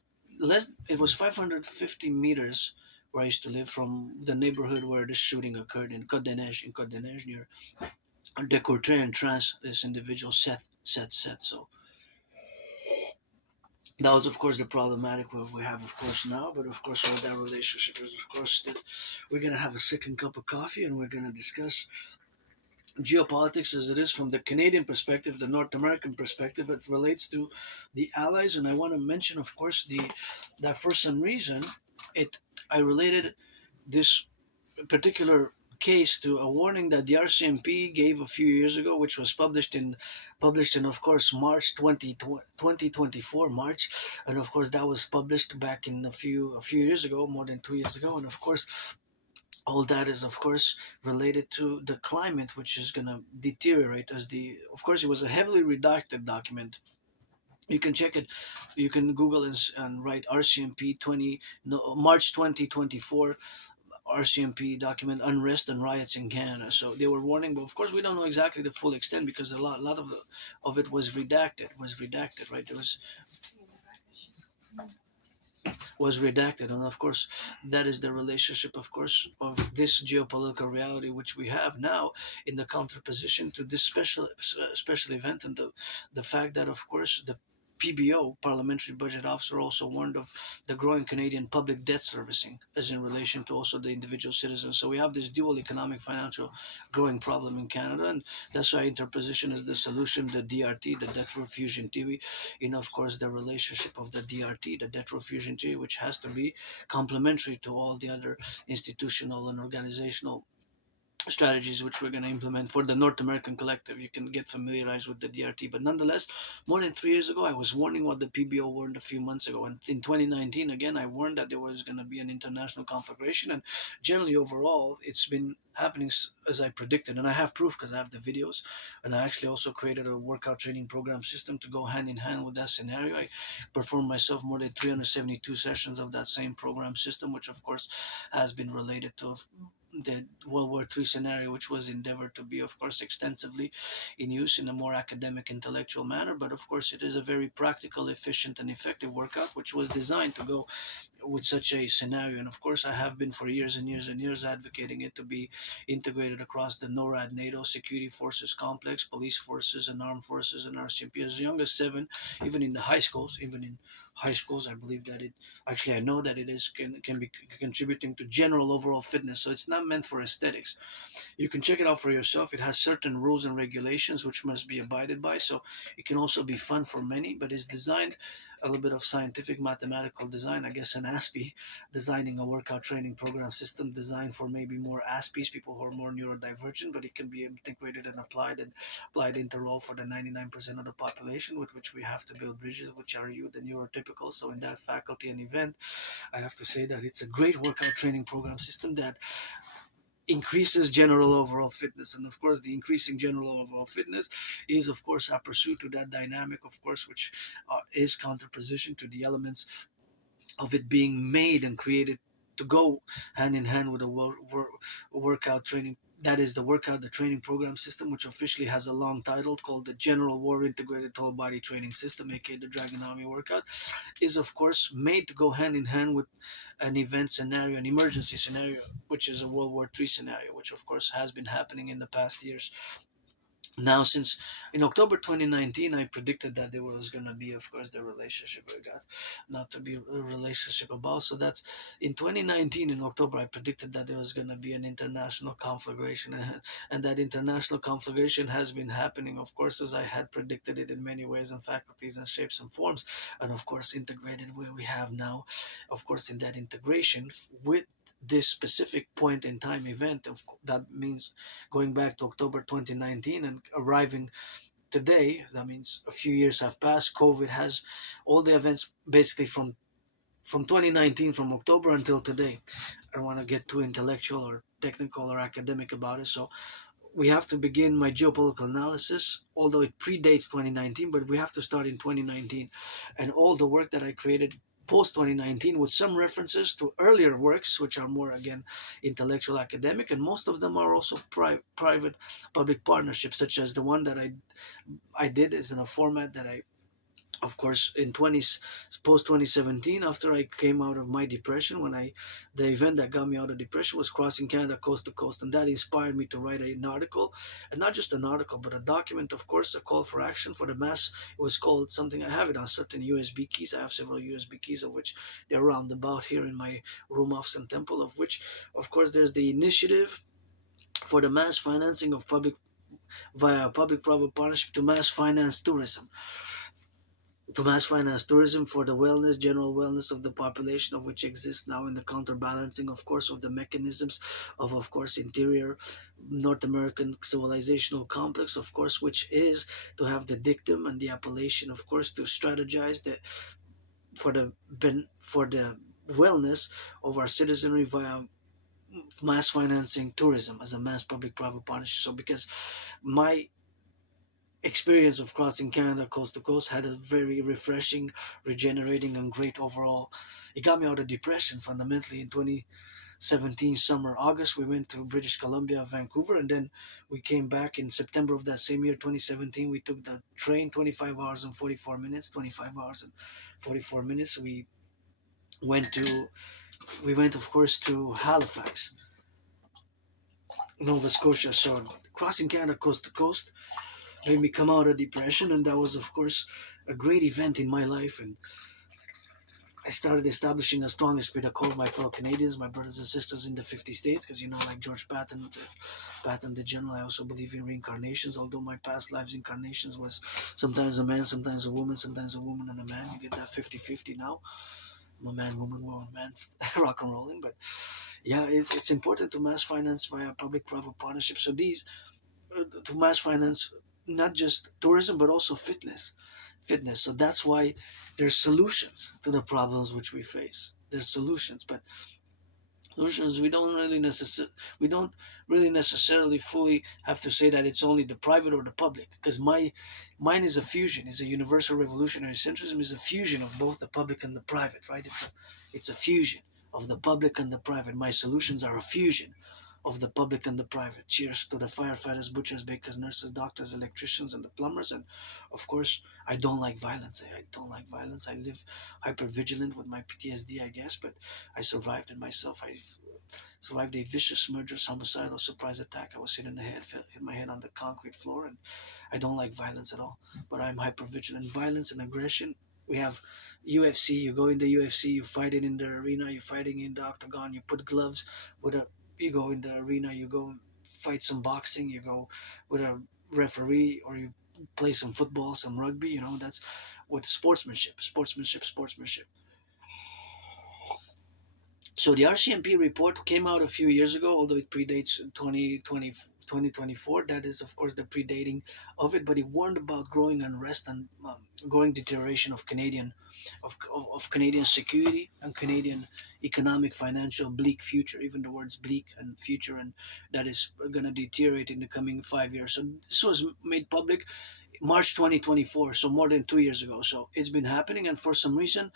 it was 550 meters where I used to live from the neighborhood where this shooting occurred in Côte des Neiges near de Courtrai and Trans, this individual set. So that was, of course, the problematic what we have, of course, now. But of course, with that relationship is, of course, that we're gonna have a second cup of coffee and we're gonna discuss geopolitics as it is from the Canadian perspective, the North American perspective. It relates to the allies, and I want to mention, of course, the that for some reason it I related this particular case to a warning that the RCMP gave a few years ago, which was published in of course March 2024 March, and of course that was published back in a few years ago, more than 2 years ago, and of course all that is of course related to the climate, which is going to deteriorate as the of course it was a heavily redacted document. You can check it. You can Google and write RCMP 20 no, March 2024 RCMP document unrest and riots in Canada. So they were warning, but of course we don't know exactly the full extent because a lot of it was redacted. Right? There was redacted, and of course that is the relationship, of course, of this geopolitical reality which we have now in the counterposition to this special event, and the fact that of course the PBO, Parliamentary Budget Officer, also warned of the growing Canadian public debt servicing as in relation to also the individual citizens. So we have this dual economic financial growing problem in Canada, and that's why interposition is the solution, the DRT, the debt refusion theory, in of course the relationship of the DRT, the debt refusion theory, which has to be complementary to all the other institutional and organizational strategies which we're going to implement for the North American collective. You can get familiarized with the DRT, but nonetheless, more than 3 years ago, I was warning what the PBO warned a few months ago, and in 2019, again, I warned that there was going to be an international conflagration, and generally overall, it's been happening as I predicted, and I have proof because I have the videos, and I actually also created a workout training program system to go hand in hand with that scenario. I performed myself more than 372 sessions of that same program system, which of course has been related to the World War III scenario, which was endeavored to be, of course, extensively in use in a more academic, intellectual manner. But of course, it is a very practical, efficient, and effective workout, which was designed to go with such a scenario. And of course, I have been for years and years and years advocating it to be integrated across the NORAD NATO security forces complex, police forces, and armed forces, and RCMP as young as 7, even in the high schools, I believe that it actually I know that it is can be contributing to general overall fitness. So it's not meant for aesthetics. You can check it out for yourself. It has certain rules and regulations which must be abided by. So it can also be fun for many, but it's designed a little bit of scientific mathematical design, I guess, an Aspie, designing a workout training program system designed for maybe more Aspies, people who are more neurodivergent, but it can be integrated and applied into role for the 99% of the population with which we have to build bridges, which are you, the neurotypical. So in that faculty and event, I have to say that it's a great workout training program system that increases general overall fitness. And of course, the increasing general overall fitness is of course a pursuit to that dynamic, of course, which is counterposition to the elements of it being made and created to go hand in hand with a workout training. That is the training program system, which officially has a long title called the General War Integrated Whole Body Training System, aka the Dragon Army Workout, is of course made to go hand in hand with an event scenario, an emergency scenario, which is a World War III scenario, which of course has been happening in the past years. Now, since in October 2019, I predicted that there was going to be, of course, the relationship I got, not to be a relationship about. So that's in 2019, in October, I predicted that there was going to be an international conflagration. And that international conflagration has been happening, of course, as I had predicted it in many ways and faculties and shapes and forms. And of course, integrated where we have now, of course, in that integration with this specific point in time event, that means going back to October 2019 and arriving today. That means a few years have passed. COVID has all the events basically from 2019, from October until today. I don't want to get too intellectual or technical or academic about it. So we have to begin my geopolitical analysis, although it predates 2019, but we have to start in 2019. And all the work that I created post 2019 with some references to earlier works, which are more, again, intellectual academic, and most of them are also private public partnerships, such as the one that I did is in a format that I, of course, in 20 post 2017, after I came out of my depression, the event that got me out of depression was crossing Canada coast to coast, and that inspired me to write an article, and not just an article but a document, of course, a call for action for the mass. It was called something, I have it on certain USB keys. I have several USB keys, of which they're round about here in my room, office, and temple, of which of course there's the initiative for the mass financing of public via public private partnership to mass finance tourism. to mass finance tourism for the wellness, general wellness of the population, of which exists now in the counterbalancing, of course, of the mechanisms of course, interior North American civilizational complex, of course, which is to have the dictum and the appellation, of course, to strategize for the wellness of our citizenry via mass financing tourism as a mass public-private partnership. So, because my experience of crossing Canada coast to coast had a very refreshing, regenerating, and great overall. It got me out of depression fundamentally. In 2017 summer, August, we went to British Columbia, Vancouver, and then we came back in September of that same year, 2017. We took the train 25 hours and 44 minutes. 25 hours and 44 minutes. Went to we went, of course, to Halifax, Nova Scotia. So crossing Canada coast to coast made me come out of depression, and that was, of course, a great event in my life. And I started establishing a strong esprit de corps with my fellow Canadians, my brothers and sisters in the 50 states, because, like George Patton, the general, I also believe in reincarnations. Although my past lives incarnations was sometimes a man, sometimes a woman and a man. You get that 50-50 now. I'm a man, woman, man, rock and rolling. But yeah, it's important to mass finance via public-private partnerships. So to mass finance not just tourism but also fitness. So that's why there's solutions to the problems which we face. There's solutions, but solutions we don't really necessarily fully have to say that it's only the private or the public, because mine is a fusion, is a universal revolutionary centrism, is a fusion of both the public and the private, right? It's a fusion of the public and the private. My solutions are a fusion of the public and the private. Cheers to the firefighters, butchers, bakers, nurses, doctors, electricians, and the plumbers. And of course, I don't like violence. I don't like violence. I live hyper vigilant with my PTSD, I guess, but I survived it myself. I survived a vicious, murderous, homicidal surprise attack. I was hit in the head, hit my head on the concrete floor, and I don't like violence at all. But I'm hyper vigilant. Violence and aggression. We have UFC. You go in the UFC. You fight it in the arena. You're fighting in the octagon. You put gloves with a. You go in the arena. You go fight some boxing. You go with a referee, or you play some football, some rugby. That's with sportsmanship. So the RCMP report came out a few years ago, although it predates 2024. That is, of course, the predating of it. But it warned about growing unrest and growing deterioration of Canadian security and Canadian economic, financial, bleak future. Even the words bleak and future, and that is going to deteriorate in the coming 5 years. So this was made public March 2024, so more than 2 years ago. So it's been happening, and for some reason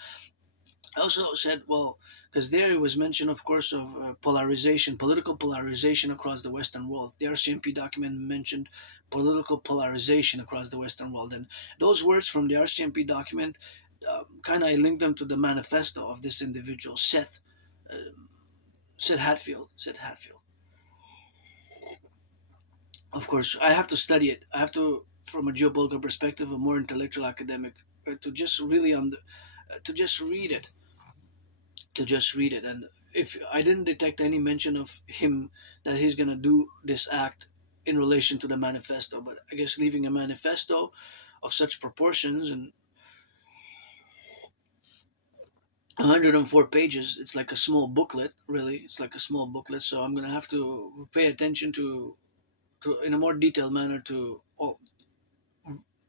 I also said, well, because there it was mention, of course, of polarization, political polarization across the Western world. The RCMP document mentioned political polarization across the Western world. And those words from the RCMP document kind of linked them to the manifesto of this individual, Seth Hatfield. Seth Hatfield. Of course, I have to study it. I have to, from a geopolitical perspective, a more intellectual academic, to just really to just read it and if I didn't detect any mention of him that he's going to do this act in relation to the manifesto, but I guess leaving a manifesto of such proportions and 104 pages, it's like a small booklet, really. It's like a small booklet, so I'm going to have to pay attention to in a more detailed manner to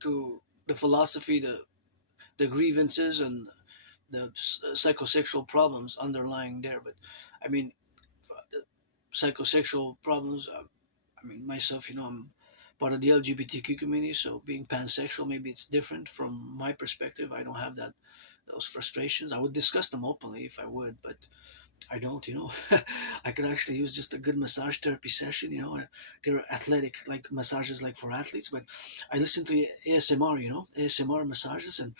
the philosophy, the grievances, and the psychosexual problems underlying there. But I mean, the psychosexual problems. I mean, myself, I'm part of the LGBTQ community, so being pansexual, maybe it's different from my perspective. I don't have those frustrations. I would discuss them openly if I would, but I don't. I could actually use just a good massage therapy session. They're athletic, like massages, like for athletes. But I listen to ASMR, ASMR massages, and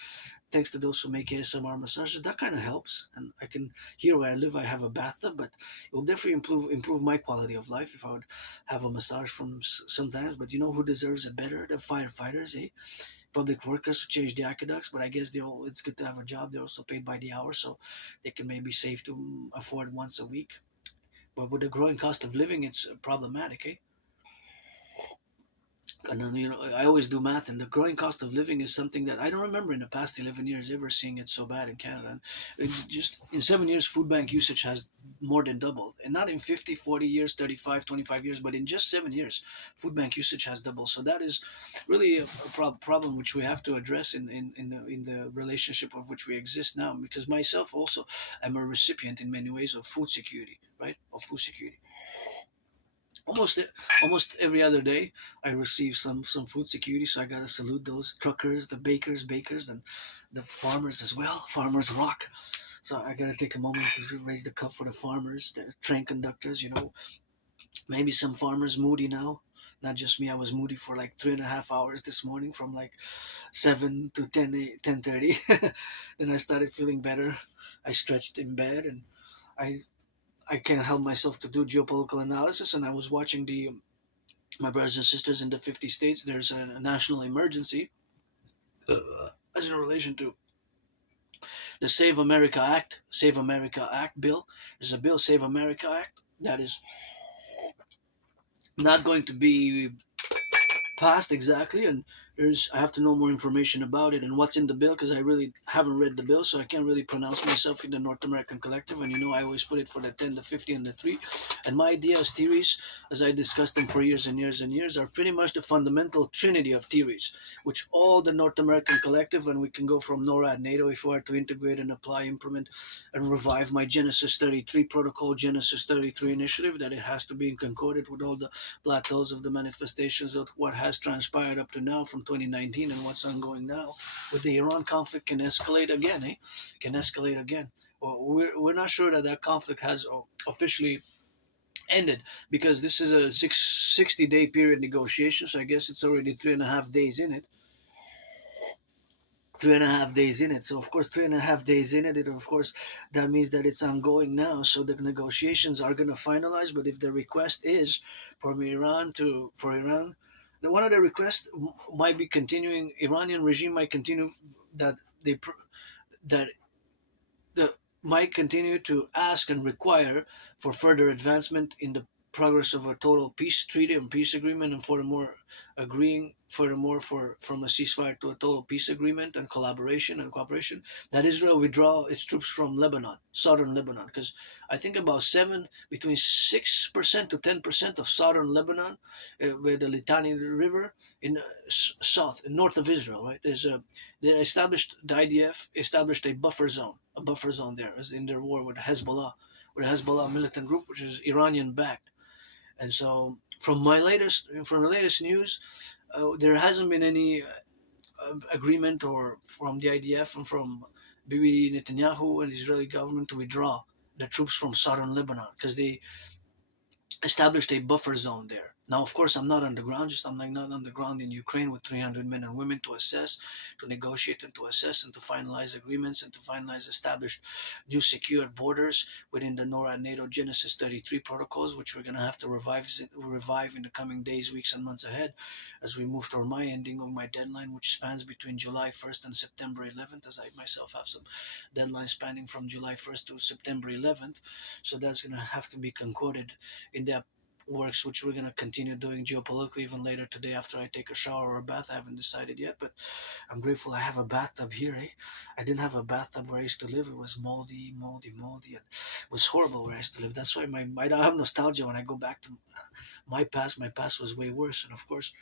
thanks to those who make ASMR massages, that kind of helps. And I can here where I live, I have a bathtub, but it will definitely improve my quality of life if I would have a massage from sometimes. But you know who deserves it better? The firefighters, eh? Public workers who change the aqueducts. But I guess it's good to have a job. They're also paid by the hour, so they can maybe save to afford once a week. But with the growing cost of living, it's problematic, eh? And then, I always do math, and the growing cost of living is something that I don't remember in the past 11 years ever seeing it so bad in Canada. And just in 7 years, food bank usage has more than doubled. And not in 50, 40 years, 35, 25 years, but in just 7 years, food bank usage has doubled. So that is really a problem which we have to address in the relationship of which we exist now. Because myself also, I'm a recipient in many ways of food security, right? Of food security. almost e- Almost every other day I receive some food security, so I gotta salute those truckers, the bakers, and the farmers as well. Farmers rock. So I gotta take a moment to raise the cup for the farmers, the train conductors. Maybe some farmers moody now. Not just me. I was moody for like 3.5 hours this morning, from like 7 to 10:30. Then I started feeling better. I stretched in bed, and I I can't help myself to do geopolitical analysis. And I was watching the my brothers and sisters in the 50 states. There's a national emergency as in relation to the Save America Act bill. There's a bill, Save America Act, that is not going to be passed exactly, and I have to know more information about it and what's in the bill, because I really haven't read the bill, so I can't really pronounce myself in the North American Collective. And I always put it for the 10, the 50, and the 3. And my ideas, theories, as I discussed them for years and years and years, are pretty much the fundamental trinity of theories, which all the North American Collective, and we can go from NORAD, NATO, if we are to integrate and apply, implement, and revive my Genesis 33 protocol, Genesis 33 initiative, that it has to be in concordant with all the plateaus of the manifestations of what has transpired up to now from 2019 and what's ongoing now with the Iran conflict can escalate again, eh? Can escalate again. Well, we're not sure that conflict has officially ended, because this is a 60-day period negotiation, so I guess it's already 3.5 days in it. 3.5 days in it. So of course, 3.5 days in it. Of course, that means that it's ongoing now. So the negotiations are going to finalize. But if the request is for Iran, one of the requests might be continuing. Iranian regime might continue that they that the might continue to ask and require for further advancement in the progress of a total peace treaty and peace agreement, and furthermore agreeing furthermore for from a ceasefire to a total peace agreement and collaboration and cooperation, that Israel withdraw its troops from Lebanon, southern Lebanon, because I think about seven between 6% to 10% of southern Lebanon, where the Litani River in south and north of Israel, right? The IDF established a buffer zone there, as in their war with Hezbollah militant group, which is Iranian backed. And so, from the latest news, there hasn't been any agreement or from the IDF and from Bibi Netanyahu and the Israeli government to withdraw the troops from southern Lebanon, because they established a buffer zone there. Now, of course, I'm not on the ground. I'm like not on the ground in Ukraine with 300 men and women to assess, to negotiate, and to assess, and to finalize agreements, and to finalize established new secured borders within the NORAD NATO Genesis 33 protocols, which we're going to have to revive in the coming days, weeks, and months ahead, as we move toward my ending of my deadline, which spans between July 1st and September 11th, as I myself have some deadlines spanning from July 1st to September 11th. So that's going to have to be concorded in depth works, which we're going to continue doing geopolitically even later today after I take a shower or a bath. I haven't decided yet, but I'm grateful I have a bathtub here. Eh? I didn't have a bathtub where I used to live. It was moldy, and it was horrible where I used to live. That's why I have nostalgia when I go back to my past. My past was way worse, and of course,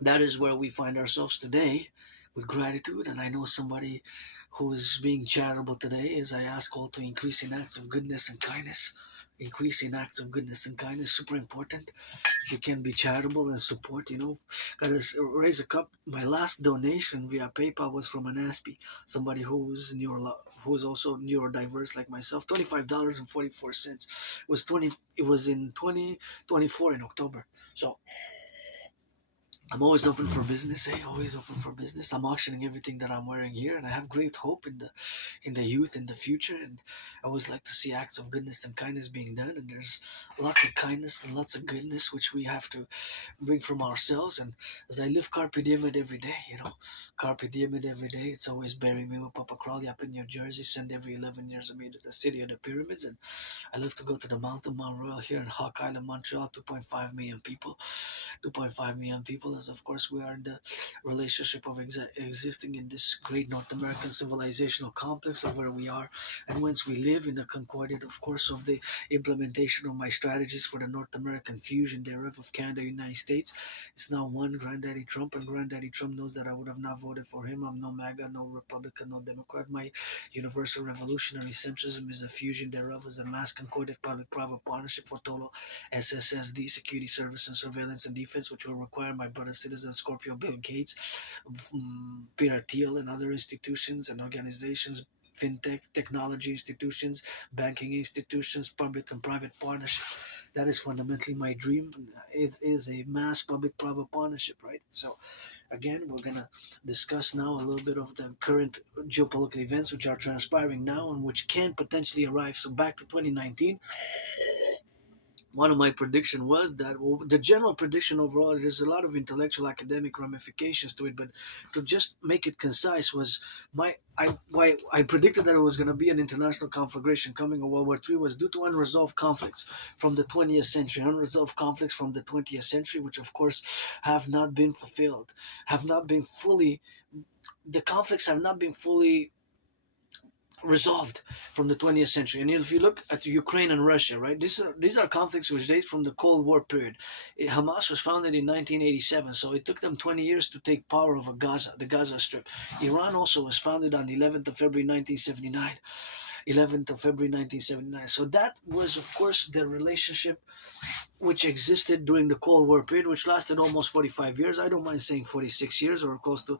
that is where we find ourselves today, with gratitude. And I know somebody who is being charitable today, as I ask all to increase in acts of goodness and kindness. Increase in acts of goodness and kindness, super important. If you can be charitable and support, gotta raise a cup. My last donation via PayPal was from an Aspie, somebody who's also neurodiverse like myself. $25.44 was 20. It was in 2024 in October. So I'm always open for business. Always open for business. I'm auctioning everything that I'm wearing here, and I have great hope in the youth, in the future. And I always like to see acts of goodness and kindness being done. And there's lots of kindness and lots of goodness which we have to bring from ourselves. And as I live carpe diem it every day, Carpe diem it every day. It's always bury me with Papa Crawley up in New Jersey. Send every 11 years of me to the city of the pyramids. And I live to go to the mountain, Mount Royal here in Hawk Island, Montreal. 2.5 million people. 2.5 million people, as of course we are in the relationship of existing in this great North American civilizational complex of where we are and whence we live in the concordat, of course, of the implementation of my strategies for the North American fusion thereof of Canada, United States. It's now one Granddaddy Trump, and Granddaddy Trump knows that I would have not voted for him. I'm no MAGA, no Republican, no Democrat. My universal revolutionary centrism is a fusion thereof as a mass concordant public-private partnership for total SSSD, security service and surveillance and defense, which will require my brother citizen Scorpio Bill Gates, Peter Thiel, and other institutions and organizations, fintech, technology institutions, banking institutions, public and private partnership. That is fundamentally my dream. It is a mass public-private partnership, right? So, again, we're gonna discuss now a little bit of the current geopolitical events which are transpiring now and which can potentially arrive. So, back to 2019, one of my prediction was that, well, the general prediction overall, there's a lot of intellectual academic ramifications to it, but to just make it concise was why I predicted that it was going to be an international conflagration coming of World War III was due to unresolved conflicts from the 20th century, unresolved conflicts from the 20th century, which of course have not been fulfilled, have not been fully, the conflicts have not been fully resolved from the 20th century. And if you look at Ukraine and Russia, right, these are conflicts which date from the Cold War period. Hamas was founded in 1987, so it took them 20 years to take power over Gaza, the Gaza Strip. Iran also was founded on the 11th of February 1979. 11th of February 1979. So that was, of course, the relationship which existed during the Cold War period, which lasted almost 45 years. I don't mind saying 46 years or close to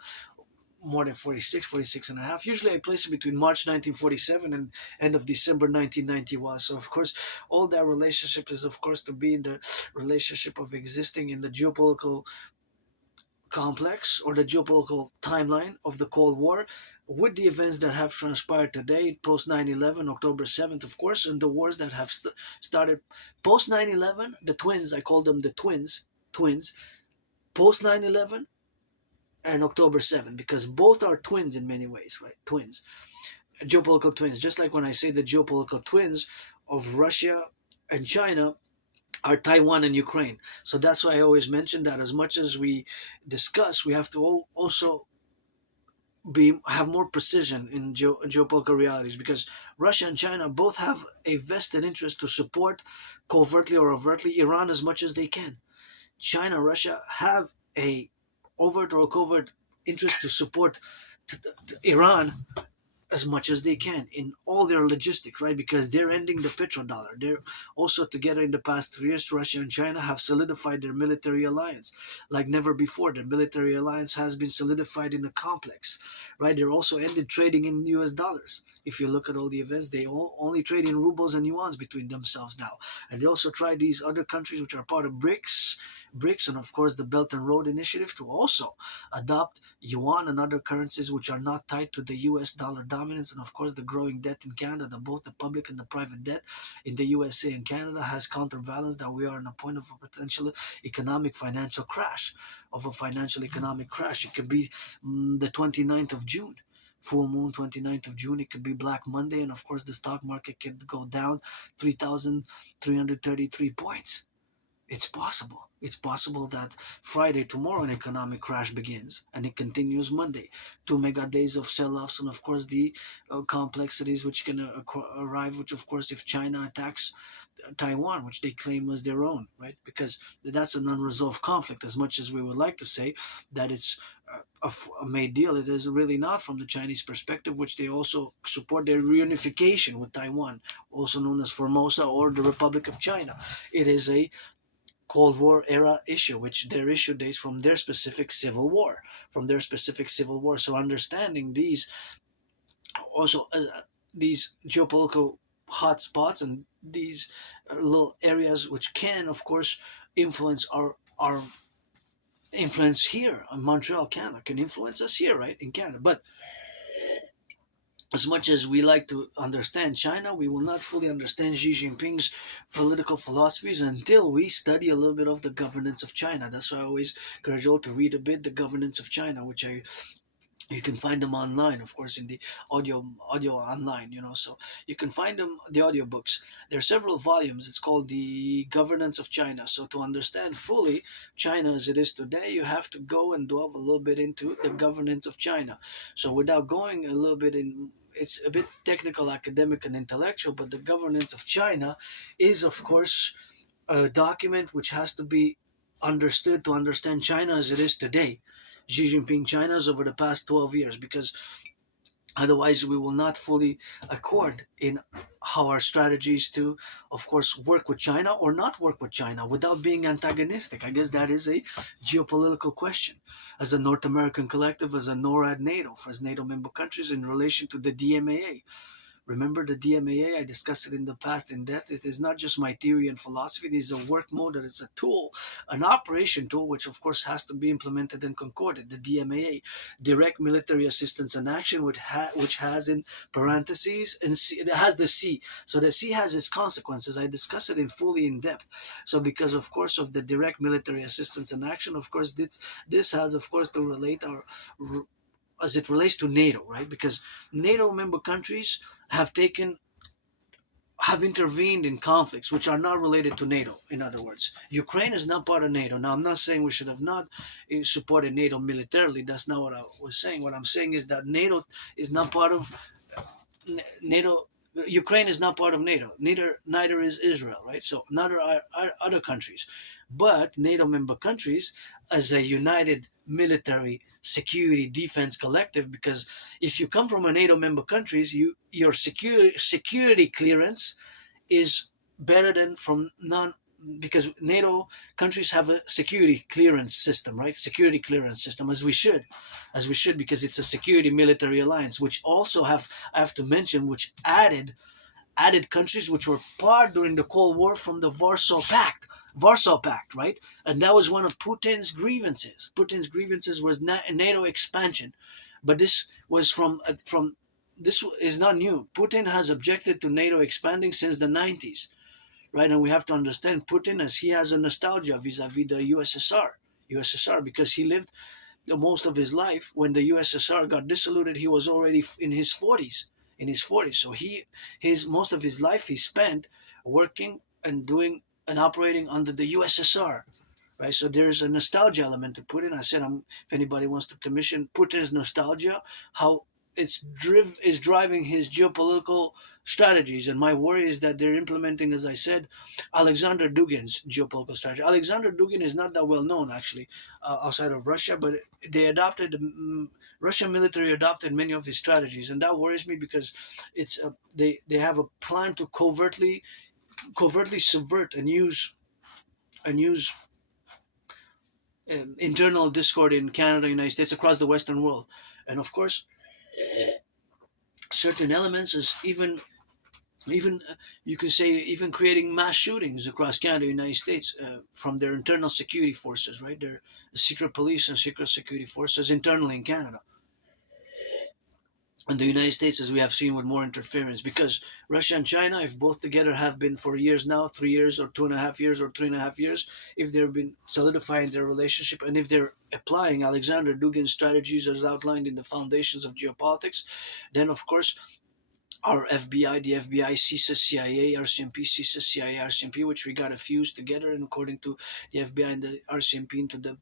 more than 46, 46 and a half. Usually I place it between March 1947 and end of December 1991. So, of course, all that relationship is, of course, to be in the relationship of existing in the geopolitical complex or the geopolitical timeline of the Cold War with the events that have transpired today, post 9/11, October 7th, of course, and the wars that have started post 9/11, the twins, I call them the twins, post 9/11 and October 7th, because both are twins in many ways, right? Twins, geopolitical twins. Just like when I say the geopolitical twins of Russia and China are Taiwan and Ukraine. So that's why I always mention that as much as we discuss, we have to also have more precision in geopolitical realities, because Russia and China both have a vested interest to support covertly or overtly Iran as much as they can. China, Russia have a overt or covert interest to support Iran as much as they can in all their logistics, right? Because they're ending the petrodollar. They're also together in the past 3 years, Russia and China have solidified their military alliance like never before. Their military alliance has been solidified in a complex, right? They're also ended trading in US dollars. If you look at all the events, they only trade in rubles and yuans between themselves now. And they also try these other countries which are part of BRICS, and of course the Belt and Road Initiative to also adopt yuan and other currencies which are not tied to the US dollar dominance. And of course the growing debt in Canada, both the public and the private debt in the USA and Canada has counterbalanced that we are on a point of a potential economic financial crash, of a financial economic crash. It could be the 29th of June. Full moon, 29th of June. It could be Black Monday, and of course the stock market could go down 3,333 points. It's possible. It's possible that Friday, tomorrow, an economic crash begins and it continues Monday. 2 mega days of sell offs, and of course, the complexities which can arrive, which, of course, if China attacks Taiwan, which they claim as their own, right? Because that's an unresolved conflict. As much as we would like to say that it's a made deal, it is really not from the Chinese perspective, which they also support their reunification with Taiwan, also known as Formosa or the Republic of China. It is a Cold War era issue, which their issue dates from their specific civil war, So understanding these also these geopolitical hotspots and these little areas which can, of course, influence our influence here in Montreal, Canada, can influence us here, right, in Canada. But as much as we like to understand China, we will not fully understand Xi Jinping's political philosophies until we study a little bit of the governance of China. That's why I always encourage you all to read a bit the governance of China, which I You can find them online, of course, in the audio online, so you can find them, the audiobooks. There are several volumes. It's called The Governance of China. So to understand fully China as it is today, you have to go and delve a little bit into the governance of China. So without going a little bit in, it's a bit technical, academic, and intellectual, but the governance of China is, of course, a document which has to be understood to understand China as it is today. Xi Jinping China's over the past 12 years, because otherwise we will not fully accord in how our strategies to, of course, work with China or not work with China without being antagonistic. I guess that is a geopolitical question. As a North American collective, as a NORAD NATO, as NATO member countries in relation to the DMAA, remember the DMAA? I discussed it in the past in depth. It is not just my theory and philosophy. It is a work mode. That is a tool, an operation tool, which of course has to be implemented and concorded. The DMAA, Direct Military Assistance and Action, which has in parentheses, and it has the C. So the C has its consequences. I discuss it in fully in depth. So because of course of the direct military assistance and action, of course this has of course to relate our as it relates to NATO, right? Because NATO member countries have taken have intervened in conflicts which are not related to NATO. In other words, Ukraine is not part of NATO. Now, I'm not saying we should have not supported NATO militarily. That's not what I was saying. What I'm saying is that NATO is not part of NATO. Ukraine is not part of NATO. Neither is Israel, right? So neither are other countries, but NATO member countries as a united military security defense collective. Because if you come from a NATO member countries, your security clearance is better than from non, because NATO countries have a security clearance system, right? Security clearance system, as we should, because it's a security military alliance, which also I have to mention, which added countries which were part during the Cold War from the Warsaw Pact, right? And that was one of Putin's grievances. Putin's grievances was NATO expansion, but this was from this is not new. Putin has objected to NATO expanding since the 90s, right? And we have to understand Putin as he has a nostalgia vis-a-vis the USSR, because he lived the most of his life when the USSR got dissoluted. He was already in his 40s. So his most of his life he spent working and doing and operating under the USSR, right? So there's a nostalgia element to Putin. I said, if anybody wants to commission Putin's nostalgia, how is driving his geopolitical strategies. And my worry is that they're implementing, as I said, Alexander Dugin's geopolitical strategy. Alexander Dugin is not that well known actually outside of Russia, but they adopted Russian military adopted many of his strategies, and that worries me because they have a plan to covertly subvert and use internal discord in Canada, United States, across the Western world, and of course certain elements is even you could say even creating mass shootings across Canada, United States, from their internal security forces, right? Their secret police and secret security forces internally in Canada. And the United States, as we have seen, with more interference, because Russia and China, if both together have been for years now, 3 years or 2.5 years or 3.5 years, if they've been solidifying their relationship and if they're applying Alexander Dugin's strategies as outlined in the Foundations of Geopolitics, then of course our FBI, the FBI, CISA, CIA, RCMP, CISA, CIA, RCMP, which we got to fuse together, and according to the FBI and the RCMP into the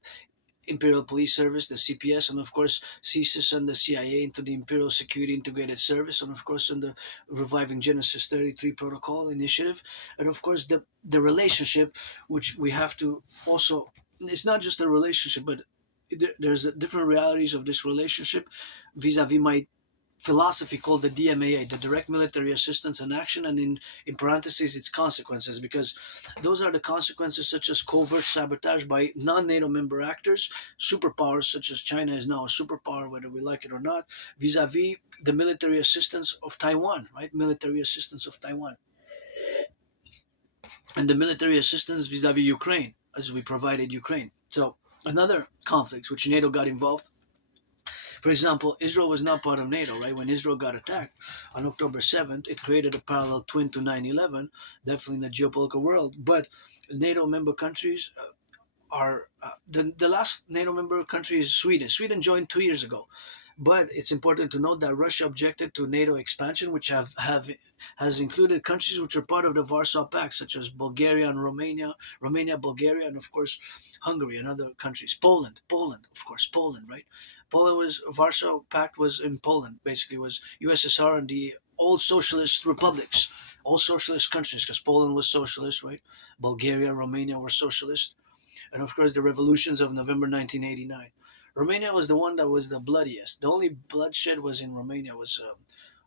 Imperial Police Service, the CPS, and of course CSIS and the CIA into the Imperial Security Integrated Service, and of course in the Reviving Genesis 33 Protocol Initiative, and of course the relationship, which we have to also, it's not just a relationship, but there's different realities of this relationship vis-a-vis my philosophy called the DMAA, the Direct Military Assistance and Action, and in parentheses its consequences, because those are the consequences such as covert sabotage by non-NATO member actors, superpowers such as China is now a superpower, whether we like it or not, vis-a-vis the military assistance of Taiwan, right? Military assistance of Taiwan, and the military assistance vis-a-vis Ukraine, as we provided Ukraine. So another conflict which NATO got involved. For example, Israel was not part of NATO, right? When Israel got attacked on October 7th, it created a parallel twin to 9/11, definitely in the geopolitical world. But NATO member countries are the last NATO member country is Sweden. Sweden joined 2 years ago. But it's important to note that Russia objected to NATO expansion, which have has included countries which are part of the Warsaw Pact, such as Bulgaria and Romania, Bulgaria, and of course Hungary and other countries. Poland, of course, Poland, right? Poland was Warsaw Pact was in Poland, basically was USSR and the old socialist republics, all socialist countries, because Poland was socialist, right? Bulgaria, Romania were socialist, and of course the revolutions of November 1989. Romania was the one that was the bloodiest. The only bloodshed was in Romania was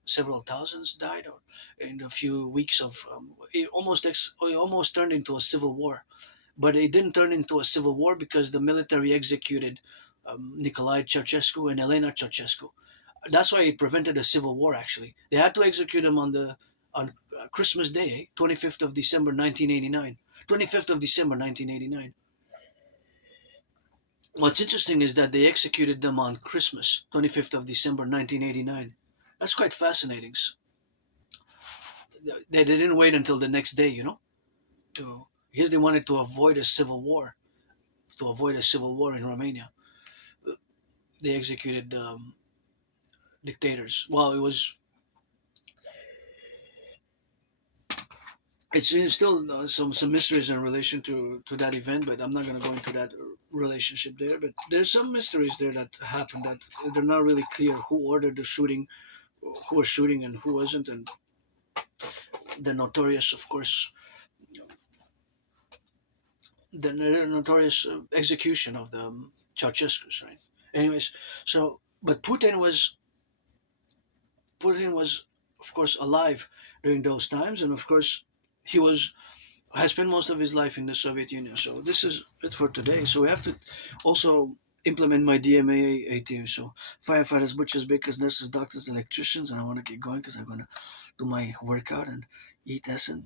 several thousands died or in a few weeks of it almost turned into a civil war, but it didn't turn into a civil war because the military executed Nicolae Ceausescu and Elena Ceausescu. That's why it prevented a civil war. Actually, they had to execute him on Christmas Day, 25th of December 1989. 25th of December 1989. What's interesting is that they executed them on Christmas, 25th of December 1989. That's quite fascinating. They didn't wait until the next day, to because they wanted to avoid a civil war, in Romania. They executed dictators. Well, it's still some mysteries in relation to that event, but I'm not going to go into that relationship there. But there's some mysteries there that happened that they're not really clear who ordered the shooting, who was shooting, and who wasn't, and the notorious, of course, the notorious execution of the Ceausescu's, right? Anyways, so but Putin was, of course, alive during those times, and of course, he has spent most of his life in the Soviet Union. So this is it for today. So we have to also implement my DMA 18. So firefighters, butchers, bakers, nurses, doctors, electricians, and I want to keep going because I'm going to do my workout and eat, and